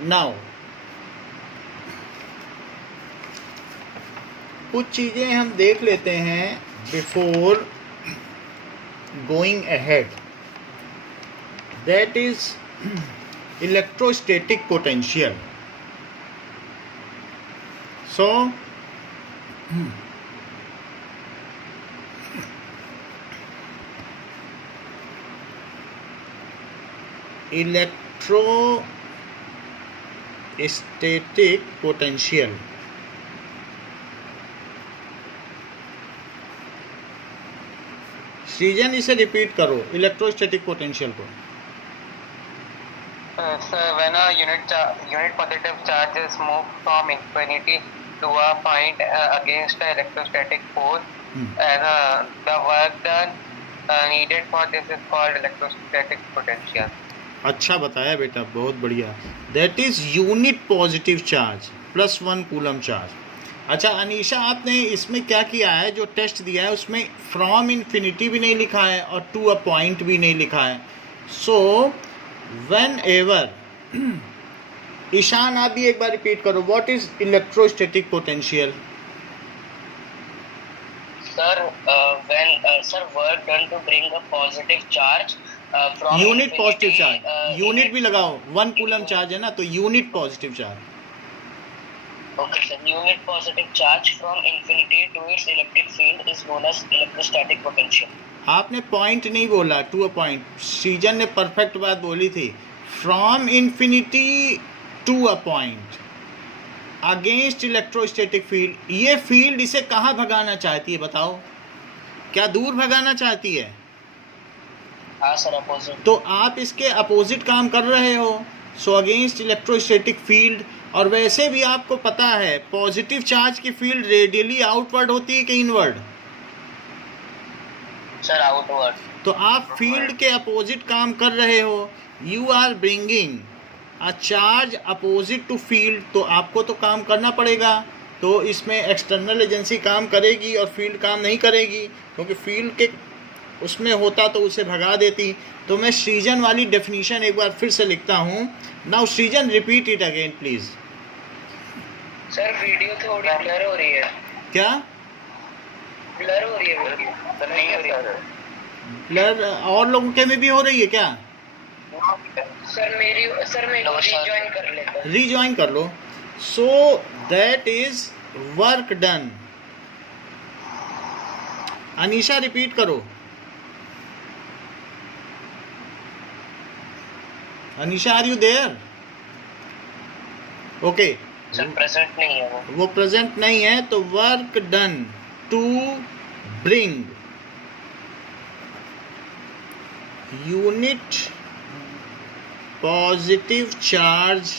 Now कुछ चीज़ें हम देख लेते हैं before going ahead, that is electrostatic potential. So electrostatic potential. सृजन इसे रिपीट करो, इलेक्ट्रोस्टैटिक पोटेंशियल को. So when a unit positive charge is moved from infinity to a point against the electrostatic force, and the work done needed for this is called electrostatic potential. अच्छा बताया बेटा, बहुत बढ़िया. That is unit positive charge +1 coulomb charge. अच्छा अनीशा, आपने इसमें क्या किया है, जो टेस्ट दिया है उसमें फ्रॉम इन्फिनिटी भी नहीं लिखा है और टू अ पॉइंट भी नहीं लिखा है. सो व्हेन एवर ईशान, आप भी एक बार रिपीट करो, what is electrostatic potential? Sir, when work done to bring a positive charge from unit positive infinity, charge, unit भी लगाओ, 1 कूलम चार्ज है ना, तो unit positive charge. Okay, sir. Unit positive charge from infinity to its electric field is known as electrostatic potential. आपने point नहीं बोला, to a point. सृजन ने परफेक्ट बात बोली थी, from infinity to a point against electrostatic field. ये field इसे कहाँ भगाना चाहती है बताओ? क्या दूर भगाना चाहती है? हाँ सर, अपोजिट. तो आप इसके अपोजिट काम कर रहे हो, सो अगेंस्ट इलेक्ट्रोस्टैटिक फील्ड. और वैसे भी आपको पता है पॉजिटिव चार्ज की फील्ड रेडियली आउटवर्ड होती है कि इनवर्ड? Sir outward. तो आप फील्ड के अपोजिट काम कर रहे हो. You are bringing a charge opposite to field, तो आपको तो काम करना पड़ेगा. तो इसमें एक्सटर्नल एजेंसी काम करेगी और फील्ड काम नहीं करेगी, क्योंकि फील्ड के उसमें होता तो उसे भगा देती. तो मैं सृजन वाली डेफिनेशन एक बार फिर से लिखता हूँ. नाउ सृजन repeat it again please. Sir video थोड़ी ब्लर हो रही है. क्या ब्लर हो रही है वीडियो? सर नहीं हो रही है. ब्लर और लोगों के में भी हो रही है क्या? सर मेरी रीजॉइन कर लेता. रीजॉइन कर लो. So that is work done. Anisha repeat करो. Anisha, are you there? Okay, sir present नहीं है वो प्रेजेंट नहीं है. तो work done to bring unit positive charge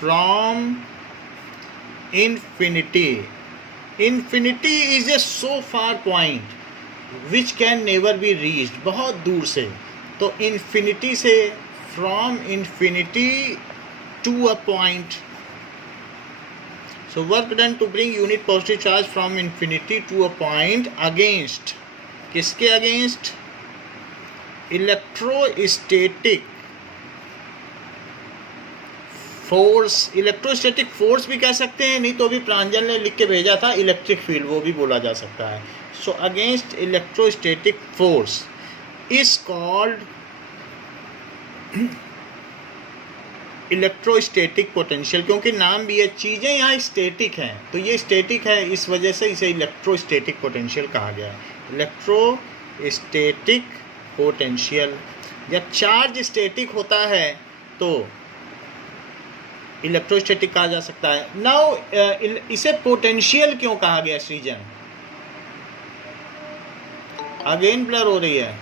from infinity. Infinity is a so far point which can never be reached. बहुत दूर से. तो infinity से, from infinity to a point. So work done to bring unit positive charge from infinity to a point against, किसके against? Electrostatic force. Electrostatic force भी कह सकते हैं, नहीं तो अभी प्रांजल ने लिख के भेजा था इलेक्ट्रिक फील्ड, वो भी बोला जा सकता है. So against electrostatic force is called electrostatic potential. क्योंकि नाम भी है, चीज़ें यहाँ स्टैटिक हैं, तो ये स्टैटिक है, इस वजह से इसे इलेक्ट्रोस्टैटिक पोटेंशियल कहा गया है. Electrostatic potential. जब चार्ज स्टैटिक होता है तो इलेक्ट्रोस्टैटिक कहा जा सकता है. नाउ इसे पोटेंशियल क्यों कहा गया सृजन? अगेन ब्लर हो रही है.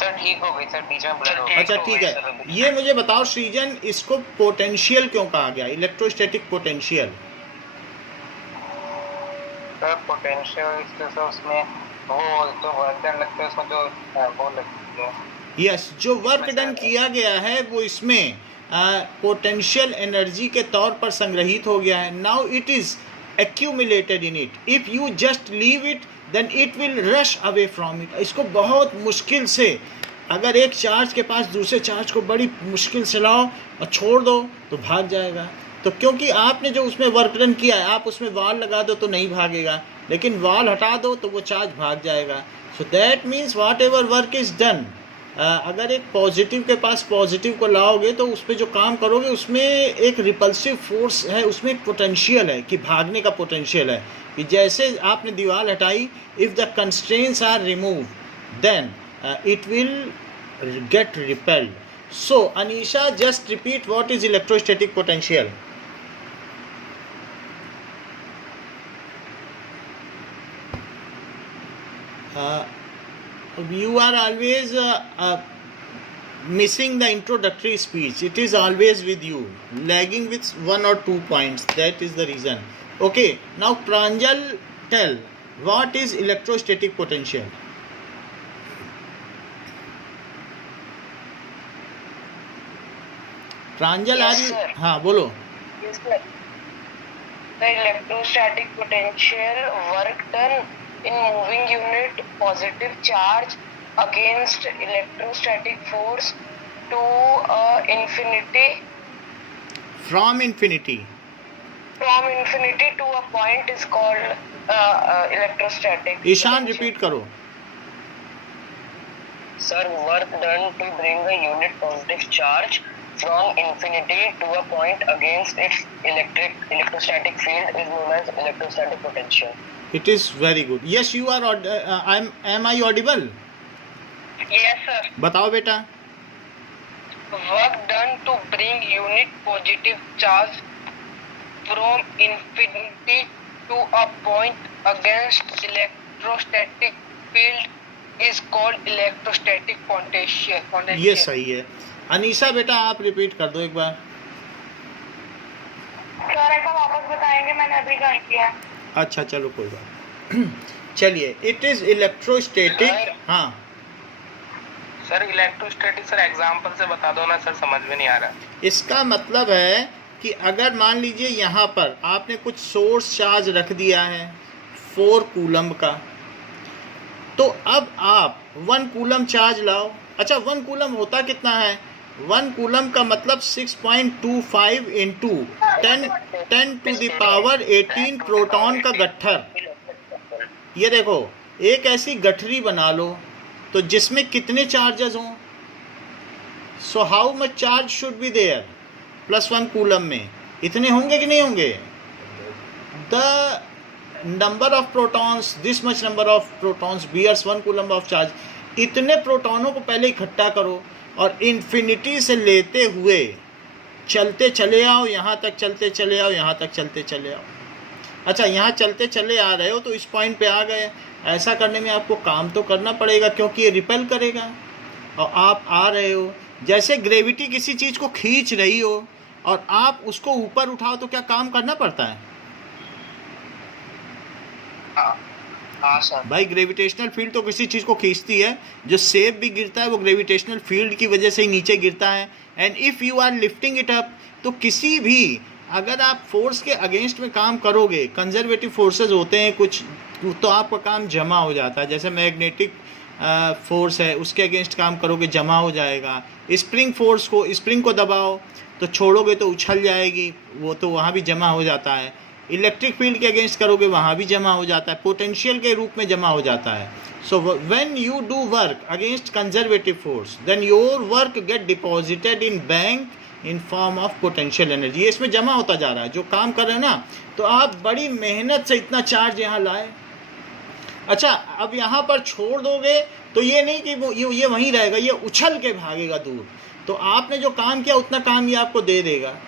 सर ठीक हो गई सर, बीच में ब्लर हो गई. अच्छा ठीक है, ये मुझे बताओ सृजन, इसको पोटेंशियल क्यों कहा गया, इलेक्ट्रोस्टैटिक पोटेंशियल? सर पोटेंशियल इसके उसमें वो जो वर्क डन लगता है उसमें जो वो लगती है. यस, जो वर्क डन किया गया है वो इसमें पोटेंशियल एनर्जी के तौर पर संग्रहित हो गया है. Now it is accumulated in it. If you just leave it then it will rush away from it. इसको बहुत मुश्किल से अगर एक चार्ज के पास दूसरे चार्ज को बड़ी मुश्किल से लाओ और छोड़ दो तो भाग जाएगा। तो क्योंकि आपने जो उसमें वर्क डन किया है, आप उसमें वाल लगा दो तो नहीं भागेगा, लेकिन वाल हटा दो तो वो चार्ज भाग जाएगा। So that means what ever work is done, अगर एक पॉजिटिव के पास पॉजिटिव को लाओगे तो उस पर जो काम करोगे उसमें एक रिपल्सिव फोर्स है, उसमें एक पोटेंशियल है कि भागने का पोटेंशियल है कि जैसे आपने दीवार हटाई, if the constraints are remove then it will get repelled. So Anisha, just repeat what is electrostatic potential. You are always missing the introductory speech. It is always with you, lagging with 1 or 2 points. That is the reason. Okay, now Pranjal, tell what is electrostatic potential. Pranjal Yes, आज sir. हाँ बोलो। Yes, sir. The electrostatic potential work done in moving unit positive charge against electrostatic force to infinity, from infinity, from infinity to a point is called electrostatic. Ishan repeat करो। Sir, work done to bring a unit positive charge from infinity to a point against its electrostatic field is known as electrostatic potential. It is very good. Yes, you are. Am I audible? Yes, sir. बताओ बेटा। Work done to bring unit positive charge from infinity to a point against electrostatic field is called electrostatic potential. ये सही है। अनीशा बेटा आप repeat कर दो एक बार। सर ऐसा वापस बताएंगे, मैंने अभी ज्वाइन किया। अच्छा चलो कोई बात। चलिए, इट इज इलेक्ट्रोस्टैटिक। सर। हाँ सर इलेक्ट्रोस्टैटिक सर एग्जांपल से बता दो ना सर, समझ में नहीं आ रहा। इसका मतलब है कि अगर मान लीजिए यहाँ पर आपने कुछ सोर्स चार्ज रख दिया है 4 कूलम का, तो अब आप 1 कूलम चार्ज लाओ। अच्छा 1 कूलम होता कितना है? 1 कूलम का मतलब 6.25 into 10 to the power 18 proton का गट्ठर। ये देखो, एक ऐसी गठरी बना लो तो जिसमें कितने चार्जेस हों। So how much charge should be there plus 1 coulomb में? इतने होंगे कि नहीं होंगे? The number of protons, this much number of protons bears 1 coulomb of charge. इतने प्रोटॉनों को पहले इकट्ठा करो और इन्फिनिटी से लेते हुए चलते चले आओ, यहाँ तक चलते चले आओ, यहाँ तक चलते चले आओ। अच्छा यहाँ चलते चले आ रहे हो तो इस पॉइंट पे आ गए। ऐसा करने में आपको काम तो करना पड़ेगा क्योंकि ये रिपेल करेगा और आप आ रहे हो। जैसे ग्रेविटी किसी चीज़ को खींच रही हो और आप उसको ऊपर उठाओ तो क्या काम करना पड़ता है? हाँ सर। भाई ग्रेविटेशनल फील्ड तो किसी चीज़ को खींचती है। जो सेब भी गिरता है वो ग्रेविटेशनल फील्ड की वजह से ही नीचे गिरता है। And if you are lifting it up, तो किसी भी अगर आप फोर्स के अगेंस्ट में काम करोगे, कंजर्वेटिव फोर्सेस होते हैं कुछ, तो आपका काम जमा हो जाता है। जैसे मैग्नेटिक फोर्स है उसके अगेंस्ट काम करोगे जमा हो जाएगा। स्प्रिंग फोर्स को, स्प्रिंग को दबाओ तो छोड़ोगे तो उछल जाएगी, वो तो वहाँ भी जमा हो जाता है। इलेक्ट्रिक फील्ड के अगेंस्ट करोगे वहाँ भी जमा हो जाता है, पोटेंशियल के रूप में जमा हो जाता है। So when you do work against conservative force then your work get deposited in bank in form of potential energy. ये इसमें जमा होता जा रहा है जो काम कर रहे हैं ना। तो आप बड़ी मेहनत से इतना चार्ज यहाँ लाए। अच्छा अब यहाँ पर छोड़ दोगे तो ये नहीं कि ये वहीं रहेगा, ये उछल के भागेगा दूर। तो आपने जो काम किया उतना काम ये आपको दे देगा,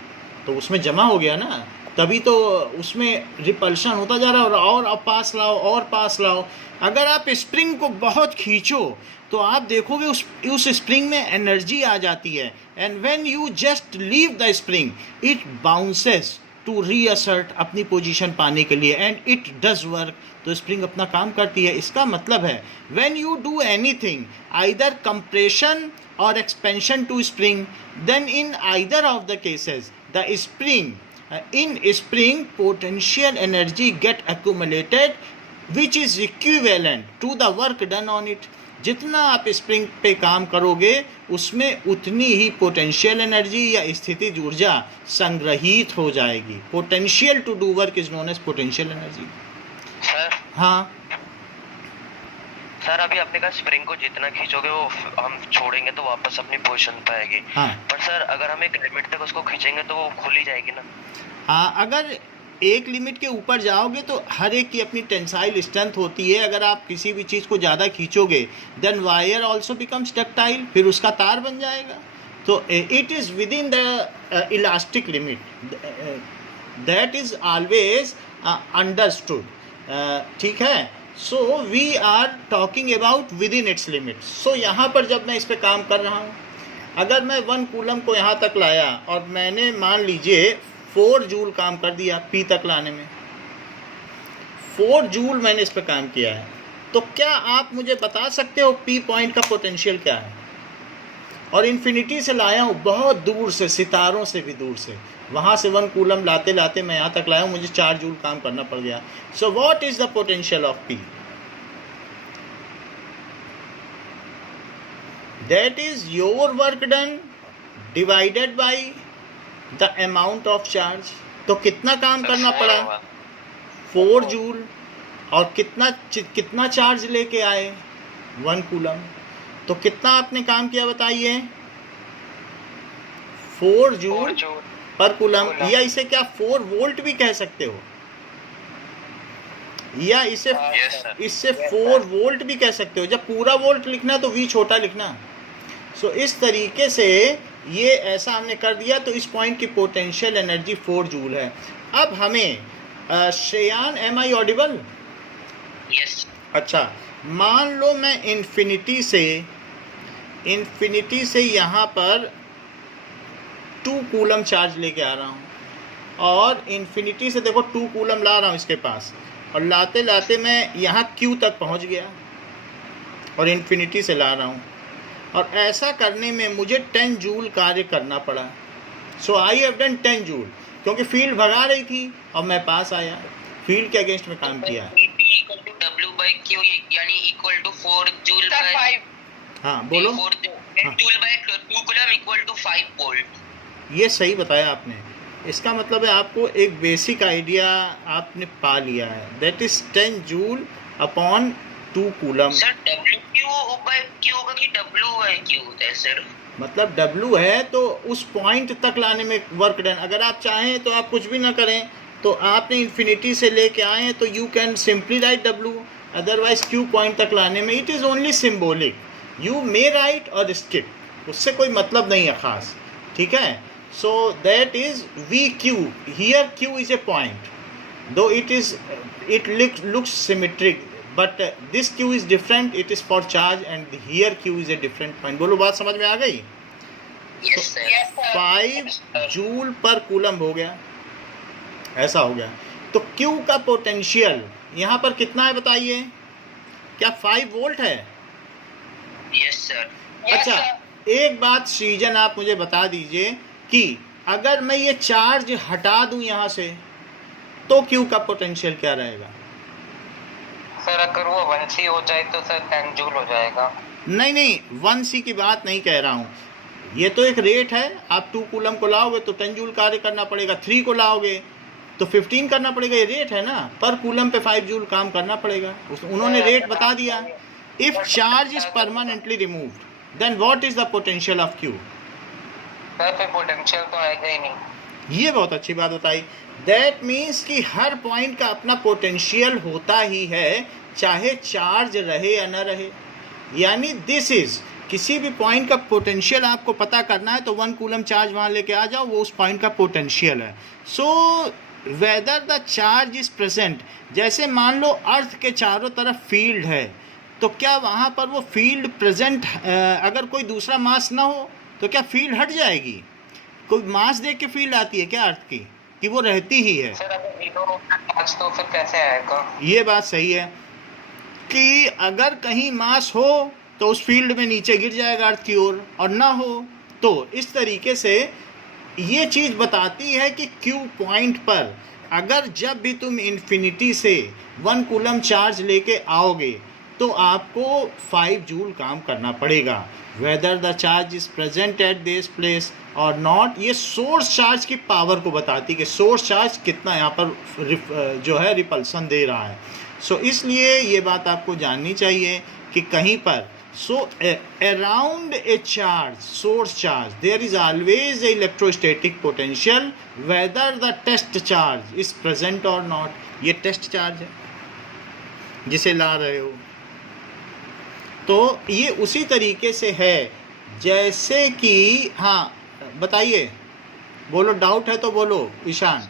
तो उसमें जमा हो गया ना, तभी तो उसमें रिपल्शन होता जा रहा है। और पास लाओ और पास लाओ। अगर आप स्प्रिंग को बहुत खींचो तो आप देखोगे उस स्प्रिंग में एनर्जी आ जाती है। And when you just leave the spring it bounces to reassert अपनी पोजीशन पाने के लिए एंड इट डज वर्क। तो स्प्रिंग अपना काम करती है। इसका मतलब है when you do anything either compression और expansion to spring, then in either of the cases the spring in spring potential energy get accumulated which is equivalent to the work done on it. जितना आप spring पे काम करोगे उसमें उतनी ही potential energy या स्थितिज ऊर्जा संग्रहित हो जाएगी। Potential to do work is known as potential energy. Sir हाँ सर, अभी आपने कहा स्प्रिंग को जितना खींचोगे वो हम छोड़ेंगे तो वापस अपनी पोजीशन पे आएगी। हाँ पर सर अगर हम एक लिमिट तक उसको खींचेंगे तो वो खुल ही जाएगी ना। हाँ, अगर एक लिमिट के ऊपर जाओगे तो हर एक की अपनी टेंसाइल स्ट्रेंथ होती है। अगर आप किसी भी चीज़ को ज़्यादा खींचोगे then wire also becomes ductile, फिर उसका तार बन जाएगा। तो it is within the elastic limit, that is always understood. ठीक है, so we are talking about within its limit. So यहाँ पर जब मैं इस पर काम कर रहा हूँ, अगर मैं 1 कूलम को यहाँ तक लाया और मैंने मान लीजिए 4 जूल काम कर दिया पी तक लाने में, 4 जूल मैंने इस पर काम किया है, तो क्या आप मुझे बता सकते हो पी पॉइंट का पोटेंशियल क्या है? और इन्फिनिटी से लाया हूँ, बहुत दूर से, सितारों से भी दूर से, वहाँ से 1 कूलम लाते लाते मैं यहाँ तक लाया हूँ, मुझे 4 जूल काम करना पड़ गया। So what is the potential of P? That is your work done divided by the amount of charge. तो कितना काम करना पड़ा? 4 जूल। और कितना चार्ज लेके आए? 1 कूलम। तो कितना आपने काम किया बताइए? 4 जूल पर कूलम। या इसे क्या 4 वोल्ट भी कह सकते हो, या इससे 4 वोल्ट भी कह सकते हो। जब पूरा वोल्ट लिखना तो वी छोटा लिखना। सो इस तरीके से ये ऐसा हमने कर दिया। तो इस पॉइंट की पोटेंशियल एनर्जी 4 जूल है। अब हमें श्रेयान, एम आई ऑडिबल? यस। अच्छा, मान लो मैं इन्फिनिटी से यहाँ पर 2 कूलम चार्ज लेके आ रहा हूँ, और इन्फिनिटी से देखो 2 कूलम ला रहा हूँ इसके पास, और लाते लाते मैं यहाँ Q तक पहुँच गया और इन्फिनिटी से ला रहा हूँ, और ऐसा करने में मुझे 10 जूल कार्य करना पड़ा। सो आई हैव डन 10 जूल, क्योंकि फील्ड भगा रही थी और मैं पास आया, फील्ड के अगेंस्ट में काम किया। W/Q यानी इक्वल टू 4 जूल बाय 5। हाँ बोलो। 10 joule by 2 coulomb equal to 5 volt. ये सही बताया आपने। इसका मतलब है आपको एक बेसिक आइडिया आपने पा लिया है। That is 10 joule upon 2 coulomb. Sir W/Q होगा कि W/Q होता है सर? मतलब W है तो उस पॉइंट तक लाने में वर्क डन। अगर आप चाहें तो आप कुछ भी ना करें, तो आपने इन्फिनिटी से लेके आए हैं तो you can simply write W। Otherwise Q point तक लाने में it is only symbolic. You may right और स्किप, उससे कोई मतलब नहीं है ख़ास। ठीक है, so that is VQ। Here Q is a point, दो it looks symmetric, but this Q is different, it is for charge, and here Q is a different point। बोलो, बात समझ में आ गई? Yes sir. 5 joule per coulomb हो गया, ऐसा हो गया। तो Q का पोटेंशियल यहाँ पर कितना है बताइए? क्या 5 वोल्ट है? Yes sir. अच्छा, एक बात सृजन आप मुझे बता दीजिए कि अगर मैं ये चार्ज हटा दूं यहाँ से तो Q का पोटेंशियल क्या रहेगा? सर अगर वो 1C हो जाए तो सर 10 जूल हो जाएगा। नहीं, 1C की बात नहीं कह रहा हूँ। ये तो एक रेट है। आप 2 कूलम को लाओगे तो 10 जूल कार्य करना पड़ेगा, 3 को लाओगे तो 15 करना पड़ेगा। ये रेट है ना, पर कूलम पे 5 जूल काम करना पड़ेगा। उन्होंने रेट बता दिया। If charge is permanently removed then what is the potential of Q? Sir फिर पोटेंशियल तो आएगा ही नहीं। ये बहुत अच्छी बात बताई। दैट मीन्स कि हर पॉइंट का अपना पोटेंशियल होता ही है, चाहे चार्ज रहे या न रहे। यानी दिस इज, किसी भी पॉइंट का पोटेंशियल आपको पता करना है तो 1 कूलम चार्ज वहाँ लेके आ जाओ, वो उस पॉइंट का पोटेंशियल है। So whether the charge is present, जैसे मान लो अर्थ के चारों तरफ फील्ड है, तो क्या वहाँ पर वो फील्ड प्रेजेंट, अगर कोई दूसरा मास ना हो तो क्या फील्ड हट जाएगी? कोई मास देख के फील्ड आती है क्या अर्थ की, कि वो रहती ही है? सर अगर 0 चार्ज तो फिर कैसे आएगा? ये बात सही है कि अगर कहीं मास हो तो उस फील्ड में नीचे गिर जाएगा अर्थ की ओर, और ना हो तो इस तरीके से ये चीज़ बताती है कि Q पॉइंट पर अगर जब भी तुम इन्फिनिटी से 1 कूलम चार्ज लेके आओगे तो आपको 5 जूल काम करना पड़ेगा। Whether the charge is present at this place और नॉट, ये सोर्स चार्ज की पावर को बताती है कि सोर्स चार्ज कितना यहाँ पर जो है रिपल्सन दे रहा है। सो इसलिए ये बात आपको जाननी चाहिए कि कहीं पर around a charge, source charge, there is always a electrostatic potential whether the test charge is present or not. ये टेस्ट चार्ज है जिसे ला रहे हो। तो ये उसी तरीके से है जैसे कि, हाँ बताइए, बोलो, डाउट है तो बोलो ईशान।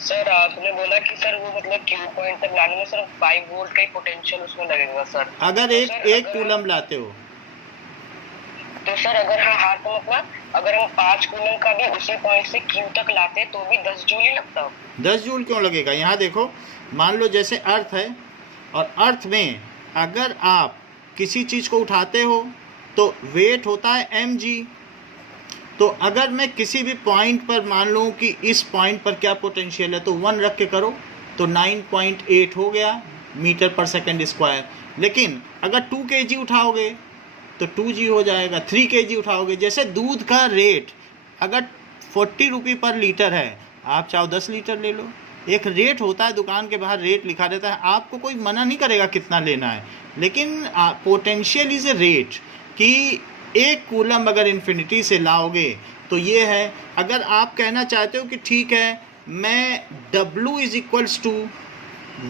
सर आपने बोला कि सर वो मतलब क्यू पॉइंट तक लाने में सर 5 वोल्ट का ही पोटेंशियल उसमें लगेगा सर। अगर तो एक कूलम लाते हो तो सर अगर हाँ तो मतलब अगर हम 5 कूलम का भी उसी पॉइंट से क्यू तक लाते तो भी 10 जूल ही लगता। 10 जूल क्यों लगेगा? यहाँ देखो, मान लो जैसे अर्थ है और अर्थ में अगर आप किसी चीज़ को उठाते हो तो वेट होता है mg। तो अगर मैं किसी भी पॉइंट पर मान लूँ कि इस पॉइंट पर क्या पोटेंशियल है तो 1 रख के करो तो 9.8 हो गया मीटर पर सेकंड स्क्वायर। लेकिन अगर 2 kg उठाओगे तो 2g हो जाएगा, 3 kg उठाओगे, जैसे दूध का रेट अगर 40 रुपये पर लीटर है, आप चाहो 10 लीटर ले लो, एक रेट होता है, दुकान के बाहर रेट लिखा रहता है, आपको कोई मना नहीं करेगा कितना लेना है। लेकिन पोटेंशियल इज़ ए रेट कि 1 कूलम अगर इन्फिनिटी से लाओगे तो ये है। अगर आप कहना चाहते हो कि ठीक है मैं W =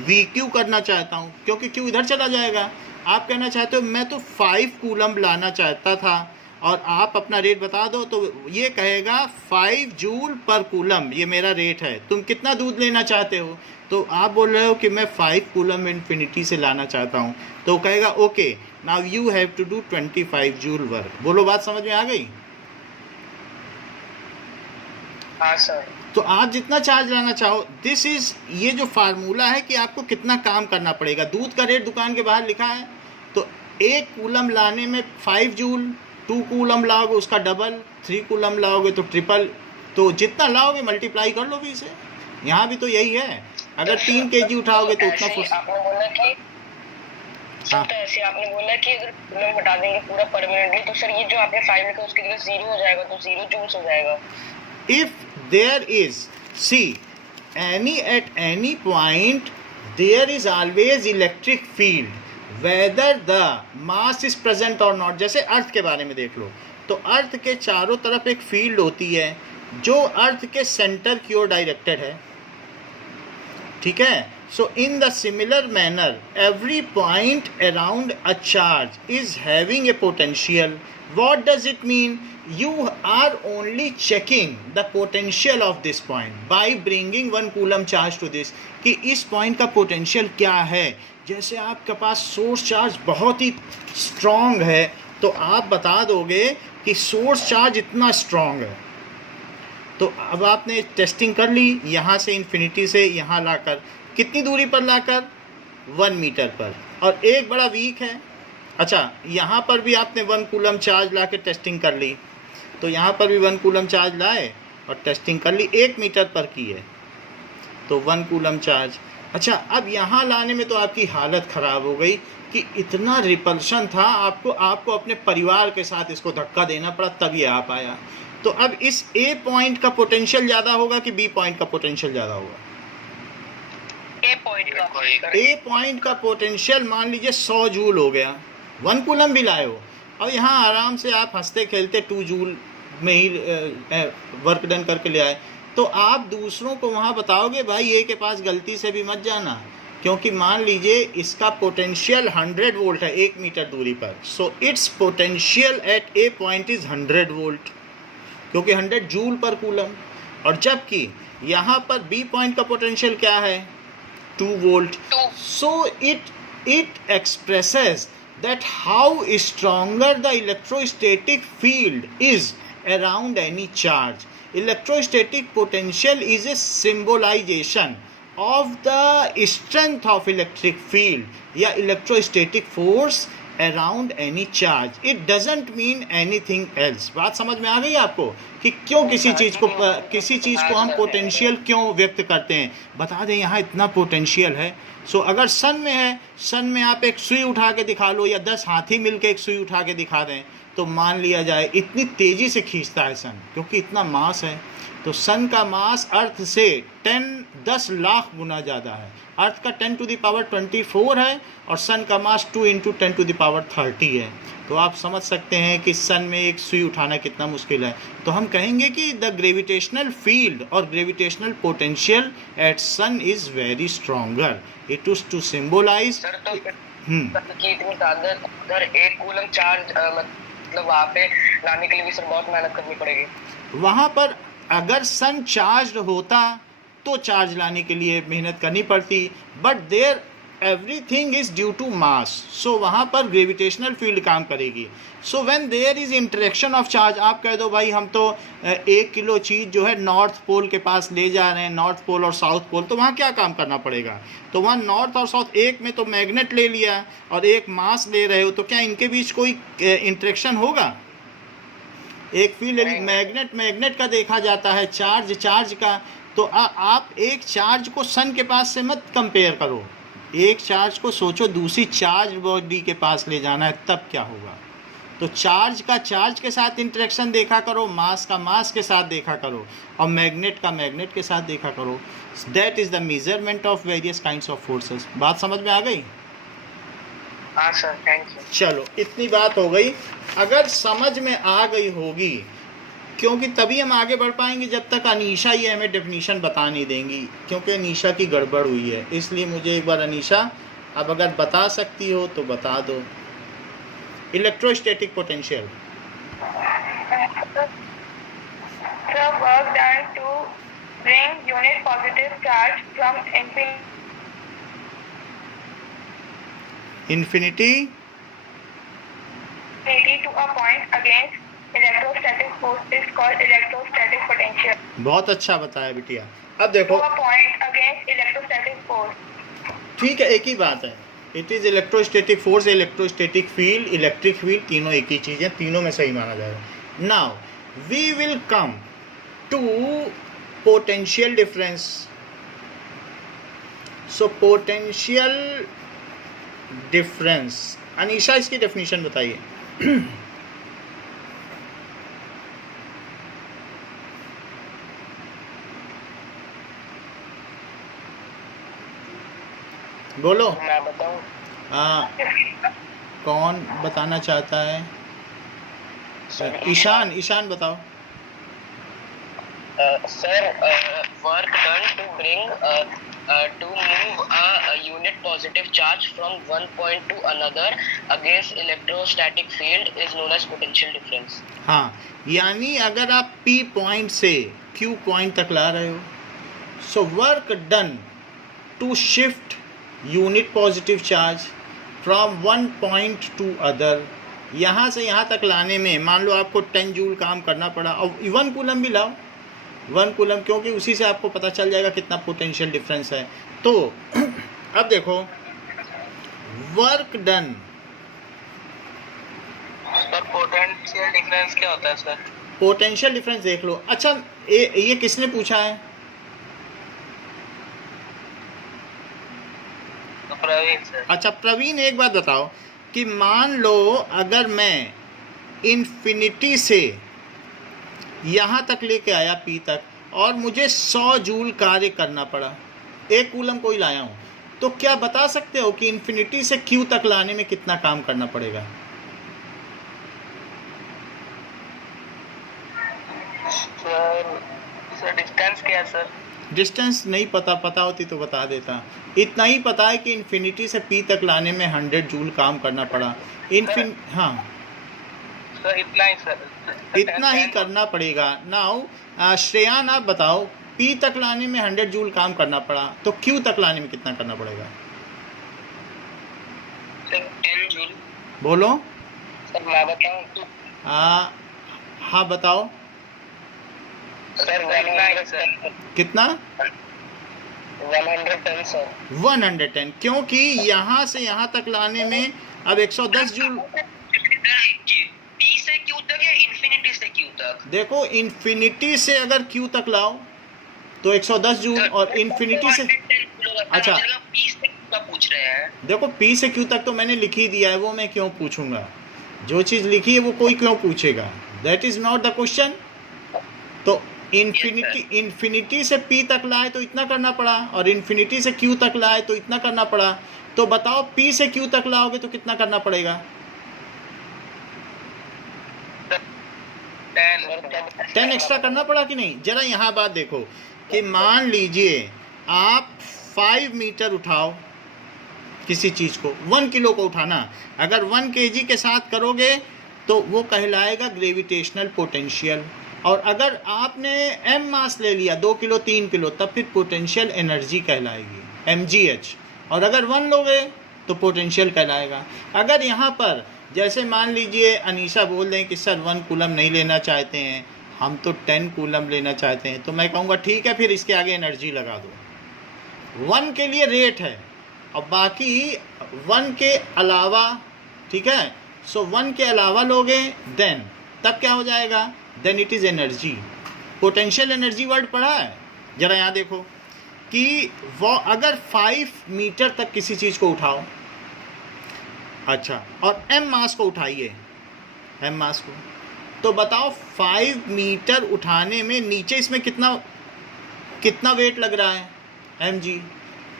VQ करना चाहता हूँ क्योंकि Q इधर चला जाएगा, आप कहना चाहते हो मैं तो 5 कूलम लाना चाहता था और आप अपना रेट बता दो, तो ये कहेगा 5 जूल पर कूलम ये मेरा रेट है, तुम कितना दूध लेना चाहते हो? तो आप बोल रहे हो कि मैं 5 कूलम इन्फिनिटी से लाना चाहता हूँ, तो कहेगा okay now you have to do 25 joule work. बोलो, बात समझ में आ गई? हाँ सर। तो आप जितना चार्ज लाना चाहो, दिस इज, ये जो फार्मूला है कि आपको कितना काम करना पड़ेगा। दूध का रेट दुकान के बाहर लिखा है, तो 1 कूलम लाने में 5 जूल, 2 कूलम लाओगे उसका डबल, 3 कूलम लाओगे तो ट्रिपल, तो जितना लाओगे मल्टीप्लाई कर लो भी इसे। यहाँ भी तो यही है, अगर 3 kg उठाओगे तो उतना आपने बोला कि हाँ। तो ऐसे आपने बोला कि अगर कूलम हटा देंगे पूरा परमानेंटली तो सर ये जो आपने 5 लिखा उसकी जगह 0 हो जाएगा, तो 0 जूल्स हो जाएगा। If there is, see, at any point there is always electric field whether the mass is present or not। जैसे अर्थ के बारे में देख लो, तो अर्थ के चारों तरफ एक फील्ड होती है जो अर्थ के सेंटर की ओर डायरेक्टेड है, ठीक है। So in the similar manner every point around a charge is having a potential. What does it mean? You are only checking the potential of this point by bringing 1 coulomb charge to this, कि इस point का potential क्या है। जैसे आपके पास source charge बहुत ही strong है तो आप बता दोगे कि सोर्स चार्ज इतना स्ट्रॉन्ग है। तो अब आपने टेस्टिंग कर ली, यहाँ से इन्फिनिटी से यहाँ लाकर, कितनी दूरी पर लाकर? 1 मीटर पर, और एक बड़ा वीक है। अच्छा, यहाँ पर भी आपने 1 कूलम चार्ज ला के टेस्टिंग कर ली, तो यहाँ पर भी 1 कूलम चार्ज लाए और टेस्टिंग कर ली, 1 मीटर पर की है तो 1 कूलम चार्ज। अच्छा, अब यहाँ लाने में तो आपकी हालत ख़राब हो गई कि इतना रिपल्शन था, आपको अपने परिवार के साथ इसको धक्का देना पड़ा तब ये आ पाया। तो अब इस A पॉइंट का पोटेंशियल ज़्यादा होगा कि B पॉइंट का पोटेंशियल ज़्यादा होगा? A पॉइंट का पोटेंशियल मान लीजिए 100 जूल हो गया, 1 कूलम भी लाए हो, और यहाँ आराम से आप हंसते खेलते 2 जूल में ही वर्क डन करके ले आए, तो आप दूसरों को वहाँ बताओगे भाई ए के पास गलती से भी मत जाना, क्योंकि मान लीजिए इसका पोटेंशियल 100 वोल्ट है 1 मीटर दूरी पर। So it's potential at A point is 100 volt, क्योंकि 100 जूल पर कूलम। और जबकि यहाँ पर बी पॉइंट का पोटेंशियल क्या है? 2 volt. So it expresses that how stronger the electrostatic field is around any charge. Electrostatic potential is a symbolization of the strength of electric field या electrostatic force around any charge, it doesn't mean anything else. बात समझ में आ गई आपको कि क्यों किसी चीज़ को हम पोटेंशियल क्यों व्यक्त करते हैं। बता दें यहाँ इतना पोटेंशियल है। सो अगर सन में है, सन में आप एक सुई उठा के दिखा लो या 10 हाथी मिलके एक सुई उठा के दिखा दें, तो मान लिया जाए इतनी तेज़ी से खींचता है सन, क्योंकि इतना मास है। तो सन का मास अर्थ से 10 लाख गुना ज़्यादा है। अर्थ का 10 टू द पावर 24 है और सन का मास 2 × 10 टू द पावर 30 है। तो आप समझ सकते हैं कि सन में एक सुई उठाना कितना मुश्किल है। तो हम कहेंगे कि द ग्रेविटेशनल फील्ड और gravitational potential at sun is very stronger. It is to symbolize. Sir तो कि इतनी ताकत अगर 1 कूलम चार्ज मतलब वहाँ पे लाने के लिए भी सर बहुत मेहनत करनी पड़ेगी। वहाँ पर अगर सन चार्ज होता तो चार्ज लाने के लिए मेहनत करनी पड़ती, but there everything is due to mass. So वहाँ पर ग्रेविटेशनल फील्ड काम करेगी। So when there is interaction of charge, आप कह दो भाई हम तो 1 किलो चीज़ जो है नॉर्थ पोल के पास ले जा रहे हैं, नॉर्थ पोल और साउथ पोल, तो वहाँ क्या काम करना पड़ेगा। तो वहाँ नॉर्थ और साउथ, एक में तो मैग्नेट ले लिया और एक मास ले रहे हो, तो क्या इनके बीच कोई इंटरेक्शन होगा। एक फील्ड मैग्नेट का देखा जाता है, चार्ज का। तो आप एक चार्ज को सन के पास से मत कंपेयर करो। एक चार्ज को सोचो दूसरी चार्ज बॉडी के पास ले जाना है, तब क्या होगा। तो चार्ज का चार्ज के साथ इंटरेक्शन देखा करो, मास का मास के साथ देखा करो और मैग्नेट का मैग्नेट के साथ देखा करो। That is the measurement of various kinds of forces. बात समझ में आ गई। हाँ सर, थैंक यू। चलो इतनी बात हो गई। अगर समझ में आ गई होगी, क्योंकि तभी हम आगे बढ़ पाएंगे, जब तक अनीशा ये हमें डेफिनेशन बता नहीं देंगी, क्योंकि अनीशा की गड़बड़ हुई है। इसलिए मुझे एक बार अनीशा अब अगर बता सकती हो तो बता दो। Electrostatic potential. The work done to bring unit positive charge from infinity to a point against electrostatic force is called electrostatic potential. बहुत अच्छा बताया बिटिया। अब देखो, To a point against electrostatic force. ठीक है, एक ही बात है। It is electrostatic force, electrostatic field, electric field, तीनों एक ही चीज़ है, तीनों में सही माना जाएगा। Now we will come to potential difference. So potential difference, Anisha इसकी डेफिनेशन बताइए। बोलो। मैं बताऊँ? कौन बताना चाहता है? ईशान बताओ। Sir, work done to bring to move a unit positive charge from one point to another against electrostatic field is known as potential difference. हाँ, यानी अगर आप P पॉइंट से Q पॉइंट तक ला रहे हो, so work done to shift unit positive charge from one point to other, यहाँ से यहाँ तक लाने में मान लो आपको 10 जूल काम करना पड़ा, और 1 कूलम भी लाओ, 1 कूलम, क्योंकि उसी से आपको पता चल जाएगा कितना पोटेंशियल डिफरेंस है। तो अब देखो, work done. Sir potential difference क्या होता है सर? पोटेंशियल डिफरेंस देख लो। अच्छा, ये किसने पूछा है? प्रवीण सर। अच्छा प्रवीण, एक बात बताओ कि मान लो अगर मैं इन्फिनिटी से यहाँ तक लेके आया P तक और मुझे 100 जूल कार्य करना पड़ा, 1 कूलम को ही लाया हूँ, तो क्या बता सकते हो कि इन्फिनिटी से Q तक लाने में कितना काम करना पड़ेगा? सर डिस्टेंस क्या है सर? डिस्टेंस नहीं पता होती तो बता देता। इतना ही पता है कि इन्फिनिटी से P तक लाने में 100 जूल काम करना पड़ा। हाँ सर इतना ही सर, इतना ही करना पड़ेगा। नाउ श्रेयान आप बताओ, P तक लाने में 100 जूल काम करना पड़ा, तो Q तक लाने में कितना करना पड़ेगा? Sir 10 joule. बोलो। सर मैं बताऊँ तो? हाँ बताओ। सर 100 कितना? 110 सर। 110, क्योंकि यहाँ से यहाँ तक लाने में अब 110 जूल टी से क्यू तक या इन्फिनिटी से क्यू तक? देखो, इन्फिनिटी से अगर क्यू तक लाओ तो 110 जूल, और इन्फिनिटी से, अच्छा पी से क्यू तक पूछ रहे हैं। देखो पी से क्यू तक तो मैंने लिख ही दिया है, वो मैं क्यों पूछूंगा? जो चीज़ लिखी है वो कोई क्यों पूछेगा? That is not the question. तो इन्फिनिटी से पी तक लाए तो इतना करना पड़ा, और इन्फिनिटी से क्यू तक लाए तो इतना करना पड़ा। तो बताओ पी से क्यू तक लाओगे तो कितना करना पड़ेगा? 10 एक्स्ट्रा करना पड़ा कि नहीं? जरा यहाँ बात देखो कि मान लीजिए आप 5 मीटर उठाओ किसी चीज़ को, 1 किलो को उठाना, अगर 1 kg के साथ करोगे तो वो कहलाएगा ग्रेविटेशनल पोटेंशियल। और अगर आपने m मास ले लिया, 2 किलो 3 किलो, तब फिर पोटेंशियल एनर्जी कहलाएगी, mgh। और अगर 1 लोगे तो पोटेंशियल कहलाएगा। अगर यहाँ पर जैसे मान लीजिए अनीशा बोल दें कि सर 1 कूलम नहीं लेना चाहते हैं, हम तो 10 कूलम लेना चाहते हैं, तो मैं कहूँगा ठीक है, फिर इसके आगे एनर्जी लगा दो। 1 के लिए रेट है और बाकी 1 के अलावा, ठीक है, सो 1 के अलावा लोगे देन तब क्या हो जाएगा? Then it is energy. Potential energy word पढ़ा है? जरा यहाँ देखो कि वो अगर 5 मीटर तक किसी चीज़ को उठाओ, अच्छा, और m मास को उठाइए, m मास को, तो बताओ 5 मीटर उठाने में नीचे इसमें कितना वेट लग रहा है? mg।